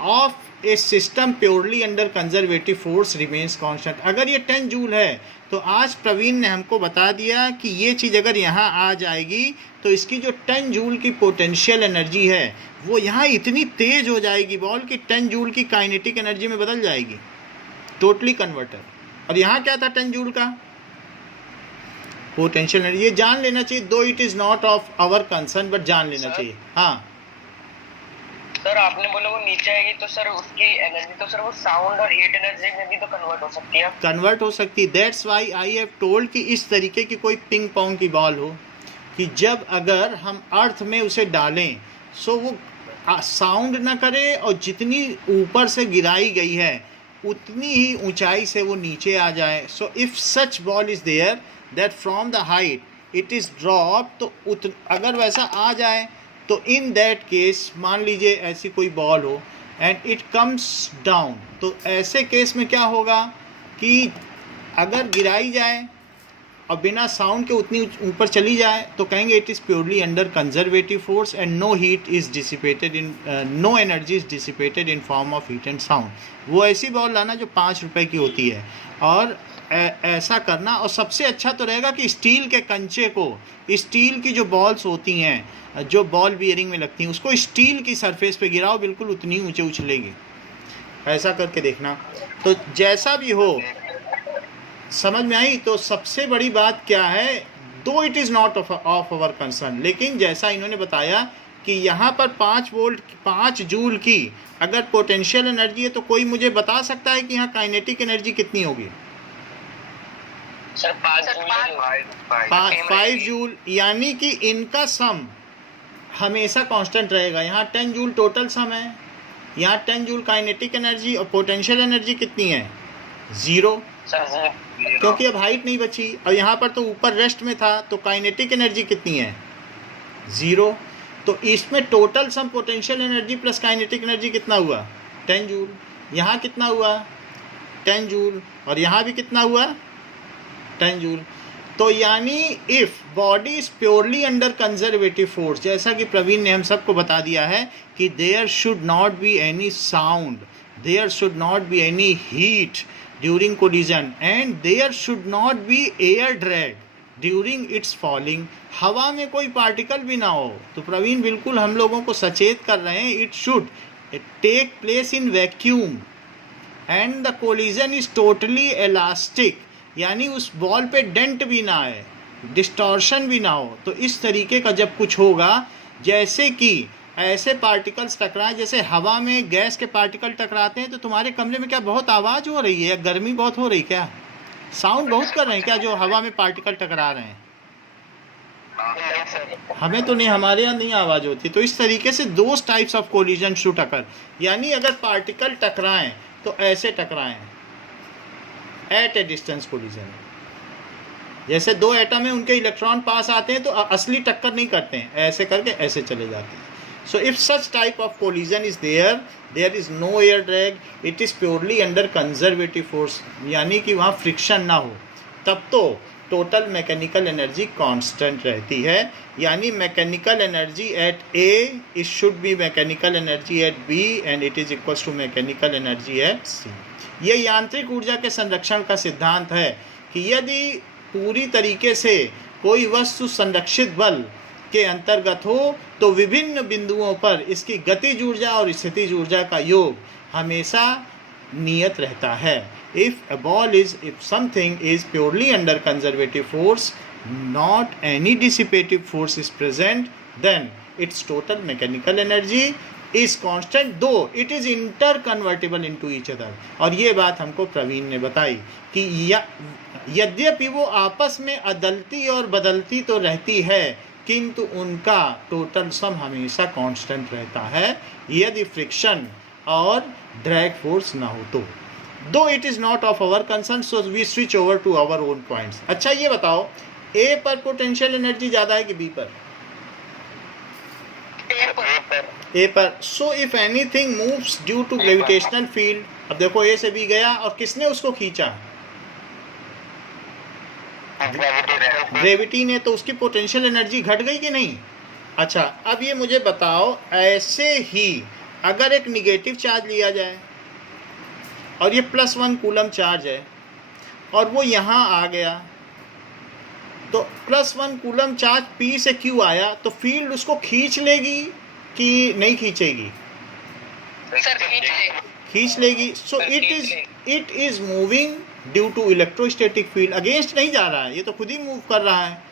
of A system purely under conservative force remains constant. अगर ये 10 जूल है तो आज प्रवीण ने हमको बता दिया कि ये चीज़ अगर यहाँ आ जाएगी तो इसकी जो 10 जूल की पोटेंशियल एनर्जी है वो यहाँ इतनी तेज़ हो जाएगी बॉल कि 10 जूल की काइनेटिक एनर्जी में बदल जाएगी, टोटली कन्वर्टर. और यहाँ क्या था 10 जूल का पोटेंशियल एनर्जी. ये जान लेना चाहिए, though it is not of our concern, but जान लेना चाहिए. हाँ सर, आपने बोला वो नीचे आएगी तो सर उसकी एनर्जी तो सर वो साउंड और हीट एनर्जी में भी तो कन्वर्ट हो सकती है. कन्वर्ट हो सकती है. That's why I have told कि इस तरीके की कोई पिंग पोंग की बॉल हो कि जब अगर हम अर्थ में उसे डालें सो वो साउंड ना करे और जितनी ऊपर से गिराई गई है उतनी ही ऊंचाई से वो नीचे आ जाए. So if such ball is there that from the height it is drop, तो अगर वैसा आ जाए तो इन दैट केस मान लीजिए ऐसी कोई बॉल हो एंड इट कम्स डाउन, तो ऐसे केस में क्या होगा कि अगर गिराई जाए और बिना साउंड के उतनी ऊपर चली जाए तो कहेंगे it is purely under conservative force and no heat is dissipated in no energy is dissipated in form of heat and sound. वो ऐसी बॉल लाना जो 5 रुपए की होती है और ऐसा करना. और सबसे अच्छा तो रहेगा कि स्टील के कंचे को, स्टील की जो बॉल्स होती हैं जो बॉल बियरिंग में लगती हैं उसको स्टील की सरफेस पे गिराओ, बिल्कुल उतनी ऊंचे उछलेगी. ऐसा करके देखना. तो जैसा भी हो समझ में आई. तो सबसे बड़ी बात क्या है, दो it is not of our concern, लेकिन जैसा इन्होंने बताया कि यहाँ पर 5 वोल्ट 5 जूल की अगर पोटेंशियल एनर्जी है तो कोई मुझे बता सकता है कि यहाँ काइनेटिक एनर्जी कितनी होगी? Sir 5 joule. यानी कि इनका सम हमेशा कांस्टेंट रहेगा. यहाँ 10 जूल टोटल सम है, यहाँ 10 जूल काइनेटिक एनर्जी और पोटेंशियल एनर्जी कितनी है? 0, क्योंकि अब हाइट नहीं बची. और यहाँ पर तो ऊपर रेस्ट में था तो काइनेटिक एनर्जी कितनी है? 0. तो इसमें total sum potential energy plus kinetic energy कितना हुआ? 10 जूल. यहाँ कितना हुआ? 10 जूल. और यहाँ भी कितना हुआ? 10 जूल. तो यानी if body is purely under conservative force, जैसा कि प्रवीण ने हम सबको बता दिया है कि there should not be any sound, there should not be any heat during collision and there should not be air drag during its falling. हवा में कोई पार्टिकल भी ना हो. तो प्रवीण बिल्कुल हम लोगों को सचेत कर रहे हैं. It should take place in vacuum and the collision is totally elastic, यानी उस बॉल पे डेंट भी ना आए, डिस्टॉर्शन भी ना हो. तो इस तरीके का जब कुछ होगा, जैसे कि ऐसे पार्टिकल्स टकराएं जैसे हवा में गैस के पार्टिकल टकराते हैं, तो तुम्हारे कमरे में क्या बहुत आवाज़ हो रही है? गर्मी बहुत हो रही, क्या साउंड बहुत कर रहे हैं क्या जो हवा में पार्टिकल टकरा रहे हैं? हमें तो नहीं, हमारे यहाँ नहीं आवाज़ होती. तो इस तरीके से 2 टाइप्स ऑफ कोलिजन शुड अकर. यानी अगर पार्टिकल टकराएं तो ऐसे टकराएं एट ए डिस्टेंस कोलिजन. जैसे 2 एटम है उनके इलेक्ट्रॉन पास आते हैं तो असली टक्कर नहीं करते हैं, ऐसे करके ऐसे चले जाते हैं. So if such type of collision is there is no air drag, it is purely under conservative force, यानी कि वहाँ फ्रिक्शन ना हो, तब तो टोटल मैकेनिकल एनर्जी कांस्टेंट रहती है. यानी mechanical energy at A it should be mechanical energy at B and it is equals to mechanical energy at C. ये यांत्रिक ऊर्जा के संरक्षण का सिद्धांत है कि यदि पूरी तरीके से कोई वस्तु संरक्षित बल के अंतर्गत हो तो विभिन्न बिंदुओं पर इसकी गतिज ऊर्जा और स्थितिज ऊर्जा का योग हमेशा नियत रहता है. if something is purely under conservative force, not any dissipative force is present, then its total mechanical energy is constant, though it is interconvertible into each other. और ये बात हमको प्रवीण ने बताई कि यद्यपि वो आपस में अदलती और बदलती तो रहती है, किंतु उनका टोटल सम हमेशा कांस्टेंट रहता है यदि फ्रिक्शन और ड्रैग फोर्स ना हो तो। Though it is not of our concern so we switch over to our own points. अच्छा ये बताओ, ए पर पोटेंशियल एनर्जी ज़्यादा है कि बी पर? ए पर। So if anything moves due to gravitational field, अब देखो ए से बी गया और किसने उसको खींचा? ग्रेविटी ने, तो उसकी पोटेंशियल एनर्जी घट गई कि नहीं? अच्छा अब ये मुझे बताओ, ऐसे ही अगर एक निगेटिव चार्ज लिया जाए और ये +1 कूलम चार्ज है और वो यहाँ आ गया, तो +1 कूलम चार्ज P से Q आया, तो फील्ड उसको खींच लेगी कि नहीं खींचेगी? सर खींच लेगी। So it is moving due to electrostatic field, against नहीं जा रहा है, ये तो खुद ही मूव कर रहा है।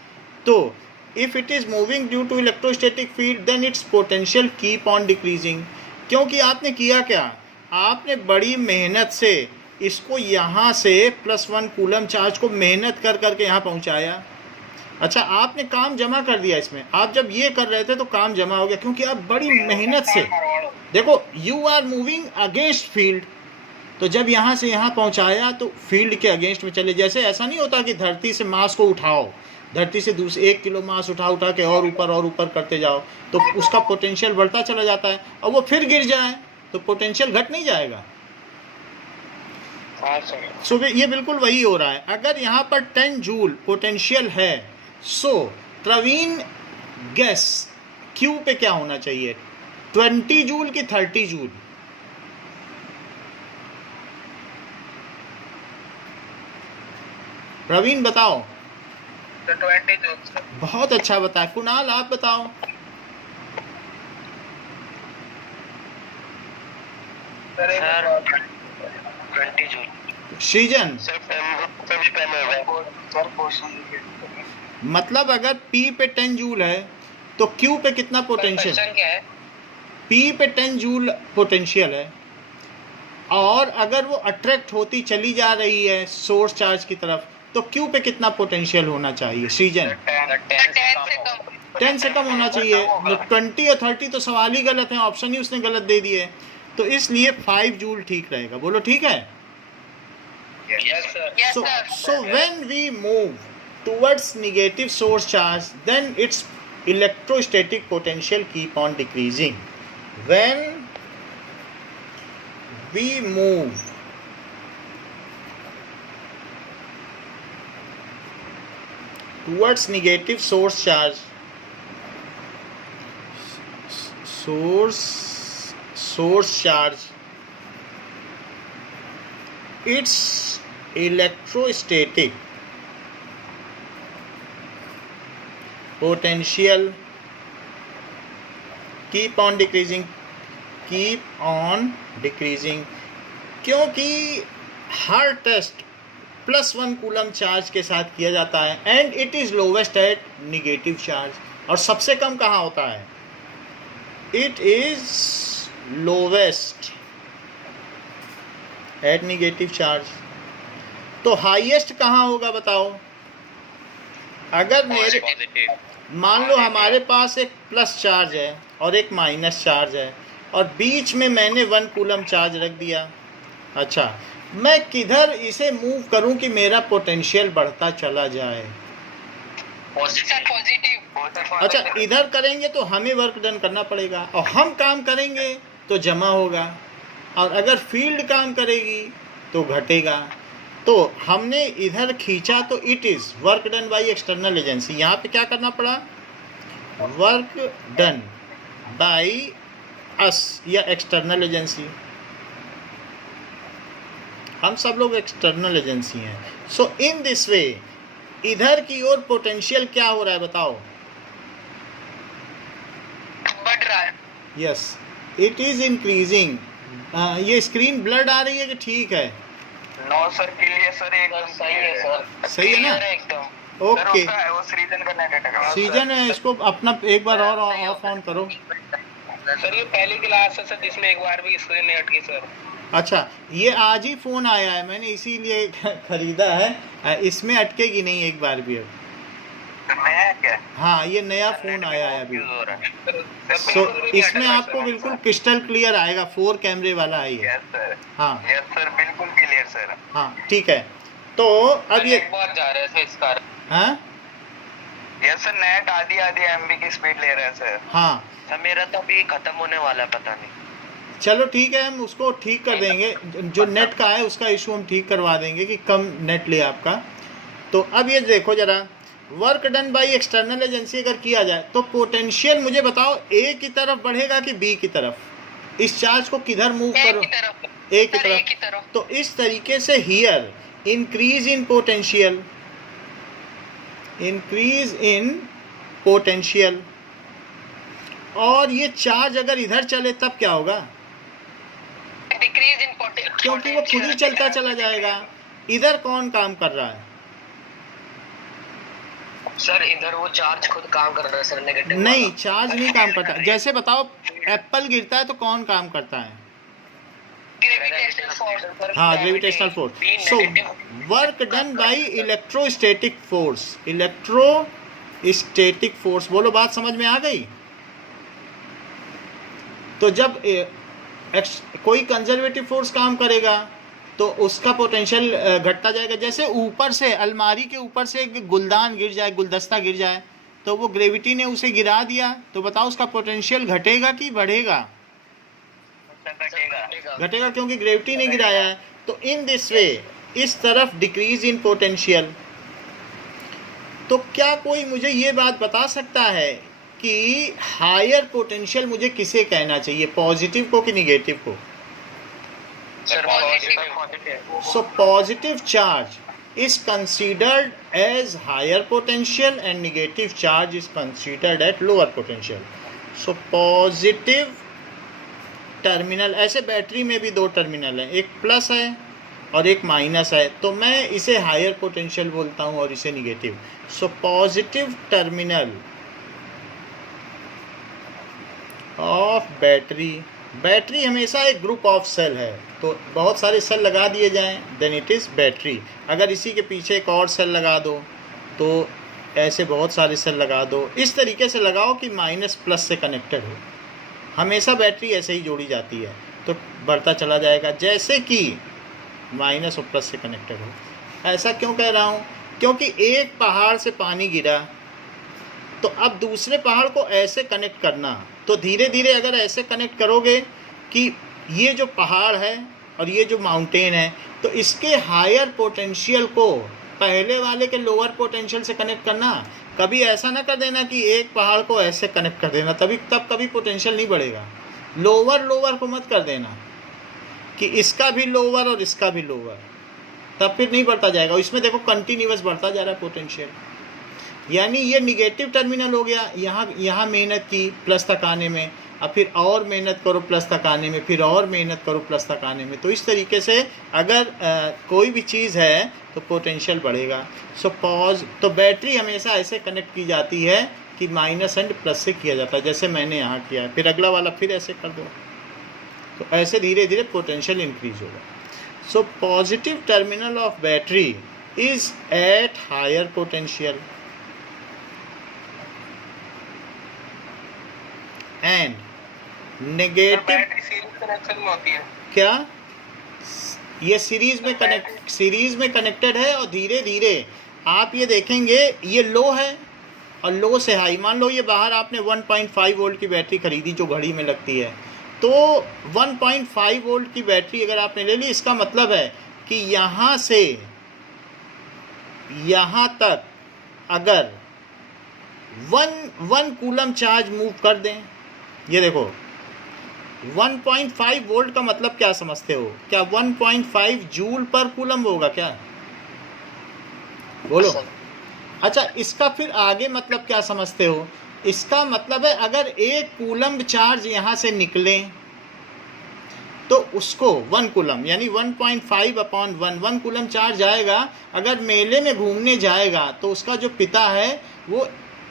तो if it is moving due to electrostatic field then its potential keep on decreasing. क्योंकि आपने किया क्या, आपने बड़ी मेहनत से इसको यहाँ से +1 कूलम चार्ज को मेहनत कर करके यहाँ पहुँचाया। अच्छा आपने काम जमा कर दिया इसमें, आप जब ये कर रहे थे तो काम जमा हो गया क्योंकि आप बड़ी मेहनत से, देखो you are moving against field, तो जब यहाँ से यहाँ पहुँचाया तो फील्ड के अगेंस्ट में चले। जैसे ऐसा नहीं होता कि धरती से मास को उठाओ, धरती से दूसरे 1 किलो मास उठा के और ऊपर करते जाओ तो उसका पोटेंशियल बढ़ता चला जाता है, और वो फिर गिर जाए तो पोटेंशियल घट नहीं जाएगा। सो ये बिल्कुल वही हो रहा है। अगर यहाँ पर 10 जूल पोटेंशियल है, सो प्रवीण गैस क्यू पे क्या होना चाहिए, 20 जूल की 30 जूल? प्रवीण बताओ। 20 जूल। बहुत अच्छा बताया। कुणाल आप बताओ। Sir 20 joule. सृजन, मतलब अगर P पे 10 जूल है तो Q पे कितना पोटेंशियल? क्या है? P पे 10 जूल पोटेंशियल है, और अगर वो अट्रैक्ट होती चली जा रही है सोर्स चार्ज की तरफ तो Q पे कितना पोटेंशियल होना चाहिए? सृजन 10 से कम होना चाहिए। 20 और 30 तो सवाल ही गलत है, ऑप्शन ही उसने गलत दे दिए, तो इसलिए 5 जूल ठीक रहेगा। बोलो ठीक है। So when we move towards negative source charge then its electrostatic potential keep on decreasing. When we move towards negative source charge, source charge, its electrostatic potential keep on decreasing, क्योंकि हर test +1 coulomb charge के साथ किया जाता है and it is lowest at negative charge, और सबसे कम कहाँ होता है? It is lowest at negative charge. तो हाईएस्ट कहाँ होगा बताओ? अगर मेरे मान लो हमारे पास एक प्लस चार्ज है और एक माइनस चार्ज है और बीच में मैंने 1 कूलम चार्ज रख दिया। अच्छा मैं किधर इसे मूव करूं कि मेरा पोटेंशियल बढ़ता चला जाए? पॉजिटिव। अच्छा इधर करेंगे तो हमें वर्क डन करना पड़ेगा, और हम काम करेंगे तो जमा होगा, और अगर फील्ड काम करेगी तो घटेगा। तो हमने इधर खींचा तो it is work done by external agency. यहाँ पे क्या करना पड़ा? वर्क डन बाय अस या एक्सटर्नल एजेंसी। हम सब लोग एक्सटर्नल एजेंसी हैं। सो इन दिस वे इधर की ओर पोटेंशियल क्या हो रहा है बताओ? बढ़ रहा है। Yes it is increasing. ये स्क्रीन ब्लड आ रही है कि ठीक है? नो सर क्लियर सर, एकदम सही है सर। सही है ना? एकदम। ओके वो सृजन का नेट है सीजन है, इसको अपना एक बार और ऑफ ऑन करो। सर। ये पहली क्लास है सर जिसमें एक बार भी स्क्रीन नहीं अटकी सर। अच्छा ये आज ही फ़ोन आया है, मैंने इसीलिए खरीदा है, इसमें अटकेगी नहीं एक बार भी। अब नया है क्या? हाँ, ये नया फ़ोन आया है अभी। यूज हो रहा है। सो इसमें आपको बिल्कुल क्रिस्टल क्लियर आएगा, 4 कैमरे वाला है ये। यस सर, हाँ यस सर, बिल्कुल क्लियर सर। हाँ ठीक है। तो अब ये बहुत जा रहे हैं सर इस कार। हाँ यस सर, नेट आधी एमबी की स्पीड ले रहा है सर। हाँ सर मेरा तो अभी खत्म होने वाला है, पता नहीं। चलो ठीक है, हम उसको ठीक कर देंगे। जो नेट का है उसका इशू हम ठीक करवा देंगे कि कम नेट ले आपका। तो अब ये देखो ज़रा, work done by external agency अगर किया जाए तो पोटेंशियल मुझे बताओ ए की तरफ बढ़ेगा कि बी की तरफ? इस चार्ज को किधर मूव करो? ए की तरफ। तो इस तरीके से here increase in potential, increase in potential. और ये चार्ज अगर इधर चले तब क्या होगा? डिक्रीज इन पोटेंशियल, क्योंकि वो खुद ही चलता चला जाएगा। इधर कौन काम कर रहा है? सर इधर वो चार्ज खुद काम कर रहा है सर, नेगेटिव नहीं, चार्ज नहीं काम करता। जैसे बताओ एप्पल गिरता है तो कौन काम करता है? Gravitational force. हाँ, gravitational force. So work done by electrostatic force, electrostatic force. बोलो, बात समझ में आ गई? तो जब कोई कंजर्वेटिव फोर्स काम करेगा तो उसका पोटेंशियल घटता जाएगा। जैसे ऊपर से अलमारी के ऊपर से एक गुलदान गिर जाए, गुलदस्ता गिर जाए, तो वो ग्रेविटी ने उसे गिरा दिया, तो बताओ उसका पोटेंशियल घटेगा कि बढ़ेगा? घटेगा, क्योंकि ग्रेविटी ने गिराया है। तो इन दिस वे, इस तरफ डिक्रीज इन पोटेंशियल। तो क्या कोई मुझे ये बात बता सकता है कि हायर पोटेंशियल मुझे किसे कहना चाहिए, पॉजिटिव को कि निगेटिव को? Sir So positive charge is considered as higher potential and negative charge is considered at lower potential. So positive terminal, ऐसे बैटरी में भी 2 टर्मिनल हैं, एक प्लस है और एक माइनस है, तो मैं इसे हायर पोटेंशियल बोलता हूँ और इसे negative. So positive terminal of battery, battery हमेशा एक ग्रुप ऑफ सेल है, तो बहुत सारे सेल लगा दिए जाएं देन इट इज़ बैटरी। अगर इसी के पीछे एक और सेल लगा दो तो ऐसे बहुत सारे सेल लगा दो, इस तरीके से लगाओ कि माइनस प्लस से कनेक्टेड हो। हमेशा बैटरी ऐसे ही जोड़ी जाती है, तो बढ़ता चला जाएगा जैसे कि माइनस और प्लस से कनेक्टेड हो। ऐसा क्यों कह रहा हूँ? क्योंकि एक पहाड़ से पानी गिरा तो अब दूसरे पहाड़ को ऐसे कनेक्ट करना, तो धीरे धीरे अगर ऐसे कनेक्ट करोगे कि ये जो पहाड़ है और ये जो माउंटेन है, तो इसके हायर पोटेंशियल को पहले वाले के लोअर पोटेंशियल से कनेक्ट करना। कभी ऐसा ना कर देना कि एक पहाड़ को ऐसे कनेक्ट कर देना, तब कभी पोटेंशियल नहीं बढ़ेगा। लोअर को मत कर देना कि इसका भी लोअर और इसका भी लोअर, तब फिर नहीं बढ़ता जाएगा। इसमें देखो कंटिन्यूअस बढ़ता जा रहा है पोटेंशियल, यानी ये निगेटिव टर्मिनल हो गया। यहाँ मेहनत की प्लस तक आने में, अब फिर और मेहनत करो प्लस तक आने में, फिर और मेहनत करो प्लस तक आने में। तो इस तरीके से अगर कोई भी चीज़ है तो पोटेंशियल बढ़ेगा। तो बैटरी हमेशा ऐसे कनेक्ट की जाती है कि माइनस एंड प्लस से किया जाता है, जैसे मैंने यहाँ किया है, फिर अगला वाला फिर ऐसे कर दो, तो ऐसे धीरे धीरे पोटेंशियल इंक्रीज होगा। So positive terminal of battery is at higher potential and negative. Battery series connection में होती है क्या? ये सीरीज में कनेक्टेड है, और धीरे धीरे आप ये देखेंगे ये लो है और लो से हाई। मान लो ये बाहर आपने 1.5 वोल्ट की बैटरी खरीदी जो घड़ी में लगती है, तो 1.5 वोल्ट की बैटरी अगर आपने ले ली, इसका मतलब है कि यहाँ से यहाँ तक अगर 1 कूलम चार्ज मूव कर दें, ये देखो 1.5 वोल्ट का मतलब क्या समझते हो? क्या 1.5 जूल पर कूलम होगा क्या? बोलो। अच्छा, इसका फिर आगे मतलब क्या समझते हो? इसका मतलब है अगर 1 कूलम चार्ज यहाँ से निकले तो उसको 1 कूलम यानी 1.5/1 कूलम चार्ज आएगा। अगर मेले में घूमने जाएगा तो उसका जो पिता है वो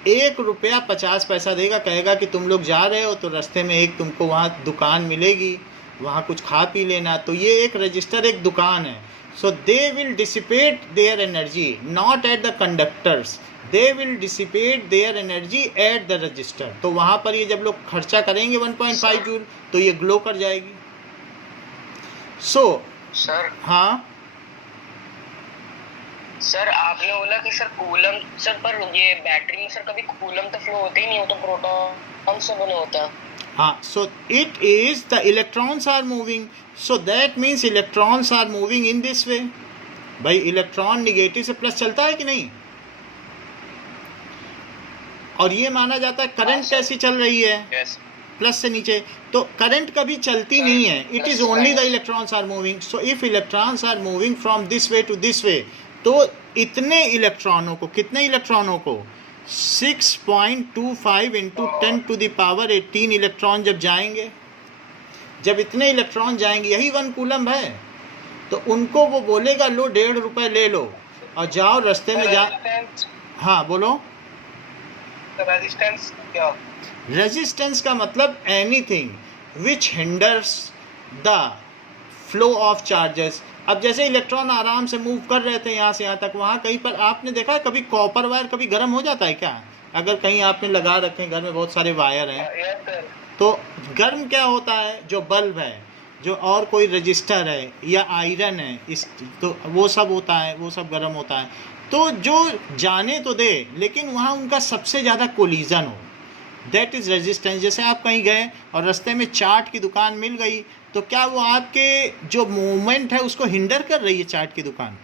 ₹1.50 देगा, कहेगा कि तुम लोग जा रहे हो तो रास्ते में एक तुमको वहाँ दुकान मिलेगी, वहाँ कुछ खा पी लेना, तो ये एक रजिस्टर एक दुकान है। So they will dissipate their energy not at the conductors, they will dissipate their energy at the register. तो वहाँ पर ये जब लोग खर्चा करेंगे 1.5 जूल तो ये ग्लो कर जाएगी। सो सर हाँ सर आपने बोला कि सर कूलम, सर पर ये बैटरी में सर कभी कूलम तो फ्लो होते ही नहीं, हो तो प्रोटॉन से बने होता है। हाँ, so it is the electrons are moving, so that means electrons are moving in this way। भाई इलेक्ट्रॉन निगेटिव से प्लस चलता है कि नहीं, और ये माना जाता है करंट कैसी चल रही है, Yes. प्लस से नीचे, तो करंट कभी चलती नहीं है, it is only the electrons are moving. So if electrons are moving from this way to this way, तो इतने इलेक्ट्रॉनों को, कितने इलेक्ट्रॉनों को, 6.25 into 10 to the power 18 electron जब जाएंगे, जब इतने इलेक्ट्रॉन जाएंगे, यही 1 कूलम है, तो उनको वो बोलेगा लो 1.5 रुपये ले लो और जाओ रास्ते में जा। हाँ बोलो। रेजिस्टेंस क्या? रेजिस्टेंस का मतलब anything which hinders the flow of charges. अब जैसे इलेक्ट्रॉन आराम से मूव कर रहे थे यहाँ से यहाँ तक, वहाँ कहीं पर आपने देखा है कभी कॉपर वायर कभी गर्म हो जाता है क्या? अगर कहीं आपने लगा रखे हैं, घर में बहुत सारे वायर हैं, तो गर्म क्या होता है, जो बल्ब है, जो और कोई रजिस्टर है या आयरन है, इस तो वो सब होता है, वो सब गर्म होता है। तो जो जाने तो दे, लेकिन वहाँ उनका सबसे ज़्यादा कोलिजन हो, दैट इज़ रेजिस्टेंस। जैसे आप कहीं गए और रास्ते में चाट की दुकान मिल गई, तो क्या वो आपके जो मूवमेंट है उसको हिंडर कर रही है चाट की दुकान?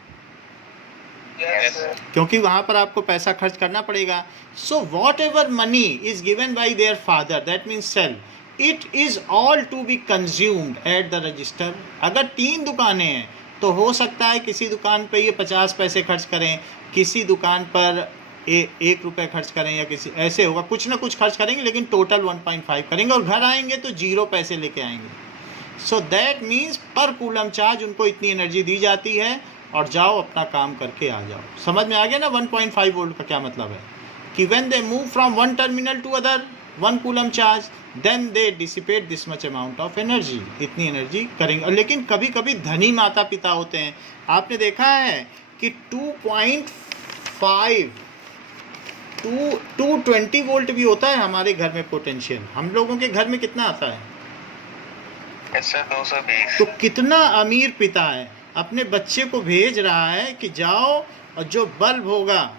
Yes, sir. क्योंकि वहाँ पर आपको पैसा खर्च करना पड़ेगा। So whatever money is given by their father, that means cell, it is all to be consumed at the resistor. अगर 3 दुकानें हैं तो हो सकता है किसी दुकान पे ये 50 पैसे खर्च करें, किसी दुकान पर 1 रुपये खर्च करें, या किसी ऐसे होगा, कुछ ना कुछ खर्च करेंगे, लेकिन टोटल 1.5 करेंगे, और घर आएंगे तो 0 पैसे लेके आएंगे। सो दैट मीन्स पर कूलम चार्ज उनको इतनी एनर्जी दी जाती है, और जाओ अपना काम करके आ जाओ। समझ में आ गया ना 1.5 वोल्ट का क्या मतलब है, कि when they move from one terminal to other 1 coulomb charge, then they dissipate this much amount of energy, इतनी एनर्जी करेंगे। लेकिन कभी कभी धनी माता पिता होते हैं, आपने देखा है कि 220 वोल्ट भी होता है हमारे घर में पोटेंशियल। हम लोगों के घर में कितना आता है? Sir, 220. तो कितना अमीर पिता है, अपने बच्चे को भेज रहा है कि जाओ और जो बल्ब होगा,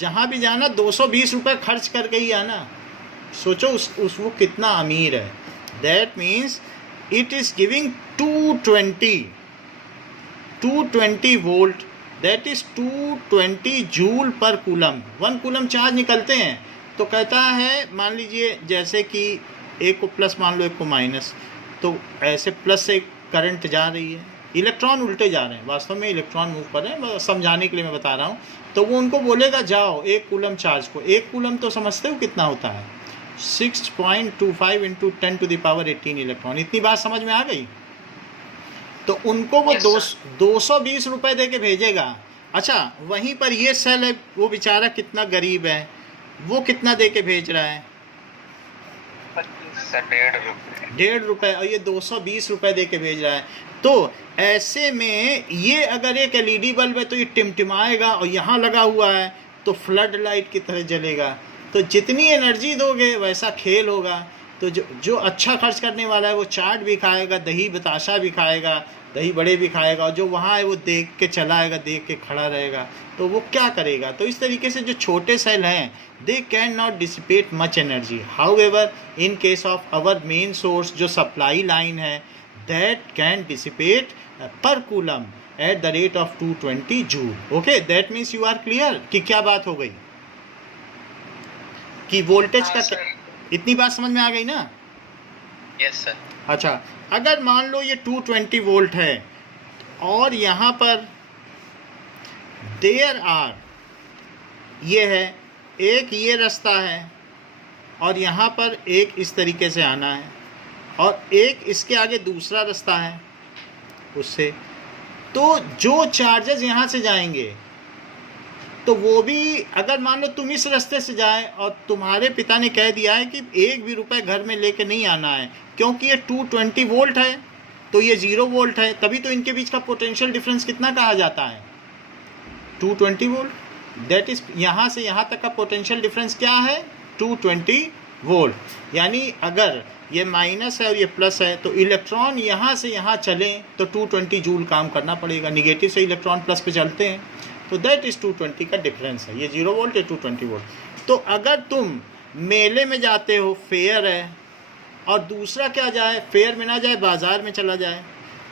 जहाँ भी जाना 220 रुपये खर्च करके ही आना। सोचो उस वो कितना अमीर है। That means it is giving 220 volt, that is 220 joule per coulomb. 1 coulomb charge निकलते हैं, तो कहता है मान लीजिए जैसे कि एक को प्लस मान लो, एक को माइनस, तो ऐसे प्लस से करंट जा रही है, इलेक्ट्रॉन उल्टे जा रहे हैं, वास्तव में इलेक्ट्रॉन मूव कर रहे हैं, समझाने के लिए मैं बता रहा हूँ। तो वो उनको बोलेगा जाओ 1 कूलम चार्ज को, 1 कूलम तो समझते हो कितना होता है, 6.25 into 10 to the power 18 electron. इतनी बात समझ में आ गई? तो उनको वो 220 रुपये दे के भेजेगा। अच्छा, वहीं पर ये सेल है, वो बेचारा कितना गरीब है, वो कितना दे के भेज रहा है? 1.5 रुपये, और ये 220 रुपये दे के भेज रहा है। तो ऐसे में ये अगर एक LED बल्ब है तो ये टिमटिमाएगा, और यहाँ लगा हुआ है तो फ्लड लाइट की तरह जलेगा। तो जितनी एनर्जी दोगे वैसा खेल होगा। तो जो अच्छा खर्च करने वाला है वो चाट भी खाएगा, दही बताशा भी खाएगा, दही बड़े भी खाएगा, और जो वहाँ है वो देख के चला आएगा, देख के खड़ा रहेगा। तो वो क्या करेगा? तो इस तरीके से जो छोटे सेल हैं, they can not dissipate much energy. However in case of our main source जो सप्लाई लाइन है, that can dissipate per coulomb at the rate of 220 joule. Okay, that means you are clear कि क्या बात हो गई, कि voltage का क्या, इतनी बात समझ में आ गई ना? Yes, sir. अच्छा, अगर मान लो ये 220 वोल्ट है, और यहाँ पर देयर आर, ये है एक, ये रास्ता है, और यहाँ पर एक इस तरीके से आना है, और एक इसके आगे दूसरा रास्ता है उससे। तो जो चार्जेस यहाँ से जाएंगे तो वो भी अगर मान लो तुम इस रास्ते से जाए और तुम्हारे पिता ने कह दिया है कि एक भी रुपए घर में लेके नहीं आना है, क्योंकि ये 220 वोल्ट है तो ये 0 वोल्ट है, तभी तो इनके बीच का पोटेंशियल डिफरेंस कितना कहा जाता है, 220 वोल्ट। दैट इज यहाँ से यहाँ तक का पोटेंशियल डिफरेंस क्या है, 220 वोल्ट। यानी अगर ये माइनस है और ये प्लस है तो इलेक्ट्रॉन यहाँ से यहाँ चलें तो 220 जूल काम करना पड़ेगा, निगेटिव से इलेक्ट्रॉन प्लस पे चलते हैं, तो दैट इज़ 220 का डिफरेंस है। ये 0 वोल्ट, ये 220 वोल्ट। तो अगर तुम मेले में जाते हो, फेयर है, और दूसरा क्या जाए, फेयर में ना जाए, बाज़ार में चला जाए,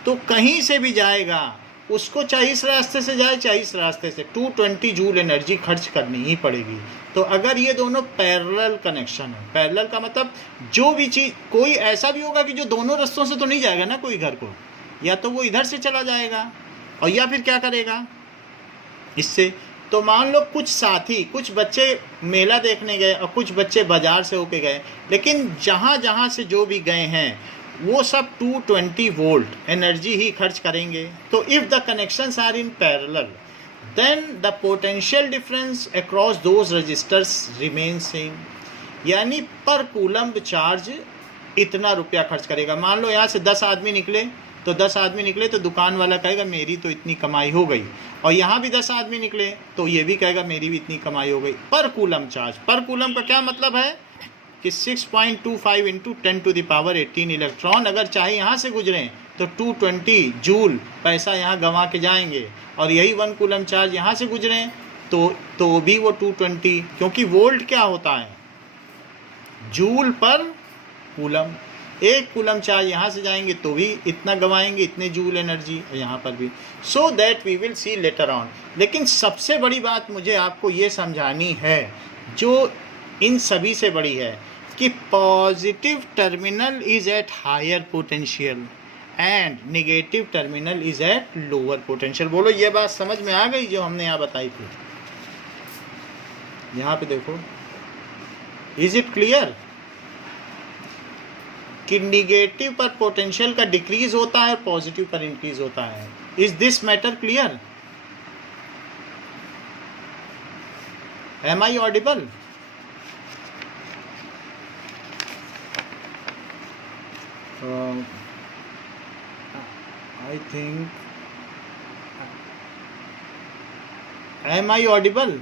तो कहीं से भी जाएगा उसको चाहे इस रास्ते से जाए चाहे इस रास्ते से 220 जूल एनर्जी खर्च करनी ही पड़ेगी। तो अगर ये दोनों पैरेलल कनेक्शन है, पैरेलल का मतलब जो भी चीज़, कोई ऐसा भी होगा कि जो दोनों रास्तों से तो नहीं जाएगा ना कोई घर को, या तो वो इधर से चला जाएगा और या फिर क्या करेगा इससे। तो मान लो कुछ साथी, कुछ बच्चे मेला देखने गए और कुछ बच्चे बाज़ार से होके गए, लेकिन जहाँ जहाँ से जो भी गए हैं वो सब 220 वोल्ट एनर्जी ही खर्च करेंगे। तो if the connections are in parallel then the potential difference across those resistors remain same, यानी पर कूलम्ब चार्ज इतना रुपया खर्च करेगा। मान लो यहाँ से 10 आदमी निकले, तो 10 आदमी निकले तो दुकान वाला कहेगा मेरी तो इतनी कमाई हो गई, और यहाँ भी 10 आदमी निकले तो ये भी कहेगा मेरी भी इतनी कमाई हो गई। पर कूलम चार्ज, पर कूलम का क्या मतलब है कि 6.25 × 10⁻18 इलेक्ट्रॉन अगर चाहे यहाँ से गुजरें तो 220 जूल पैसा यहाँ गंवा के जाएंगे, और यही 1 कूलम चार्ज यहाँ से गुजरें तो भी वो 220, क्योंकि वोल्ट क्या होता है, joule per coulomb. 1 coulomb charge यहाँ से जाएंगे तो भी इतना गंवाएंगे, इतने जूल एनर्जी, यहाँ पर भी। So that we will see later on. लेकिन सबसे बड़ी बात मुझे आपको ये समझानी है, जो इन सभी से बड़ी है, कि positive terminal is at higher potential and negative terminal is at lower potential. बोलो ये बात समझ में आ गई जो हमने यहाँ बताई थी? यहाँ पे देखो, इज इट क्लियर कि निगेटिव पर पोटेंशियल का डिक्रीज होता है, पॉजिटिव पर इंक्रीज होता है? Is this matter clear? Am I audible? I think, am I audible?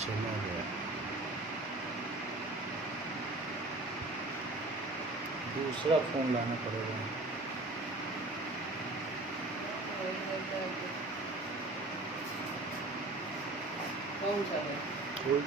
चला गया, दूसरा फोन लाना पड़ेगा। कौन सा है? कोई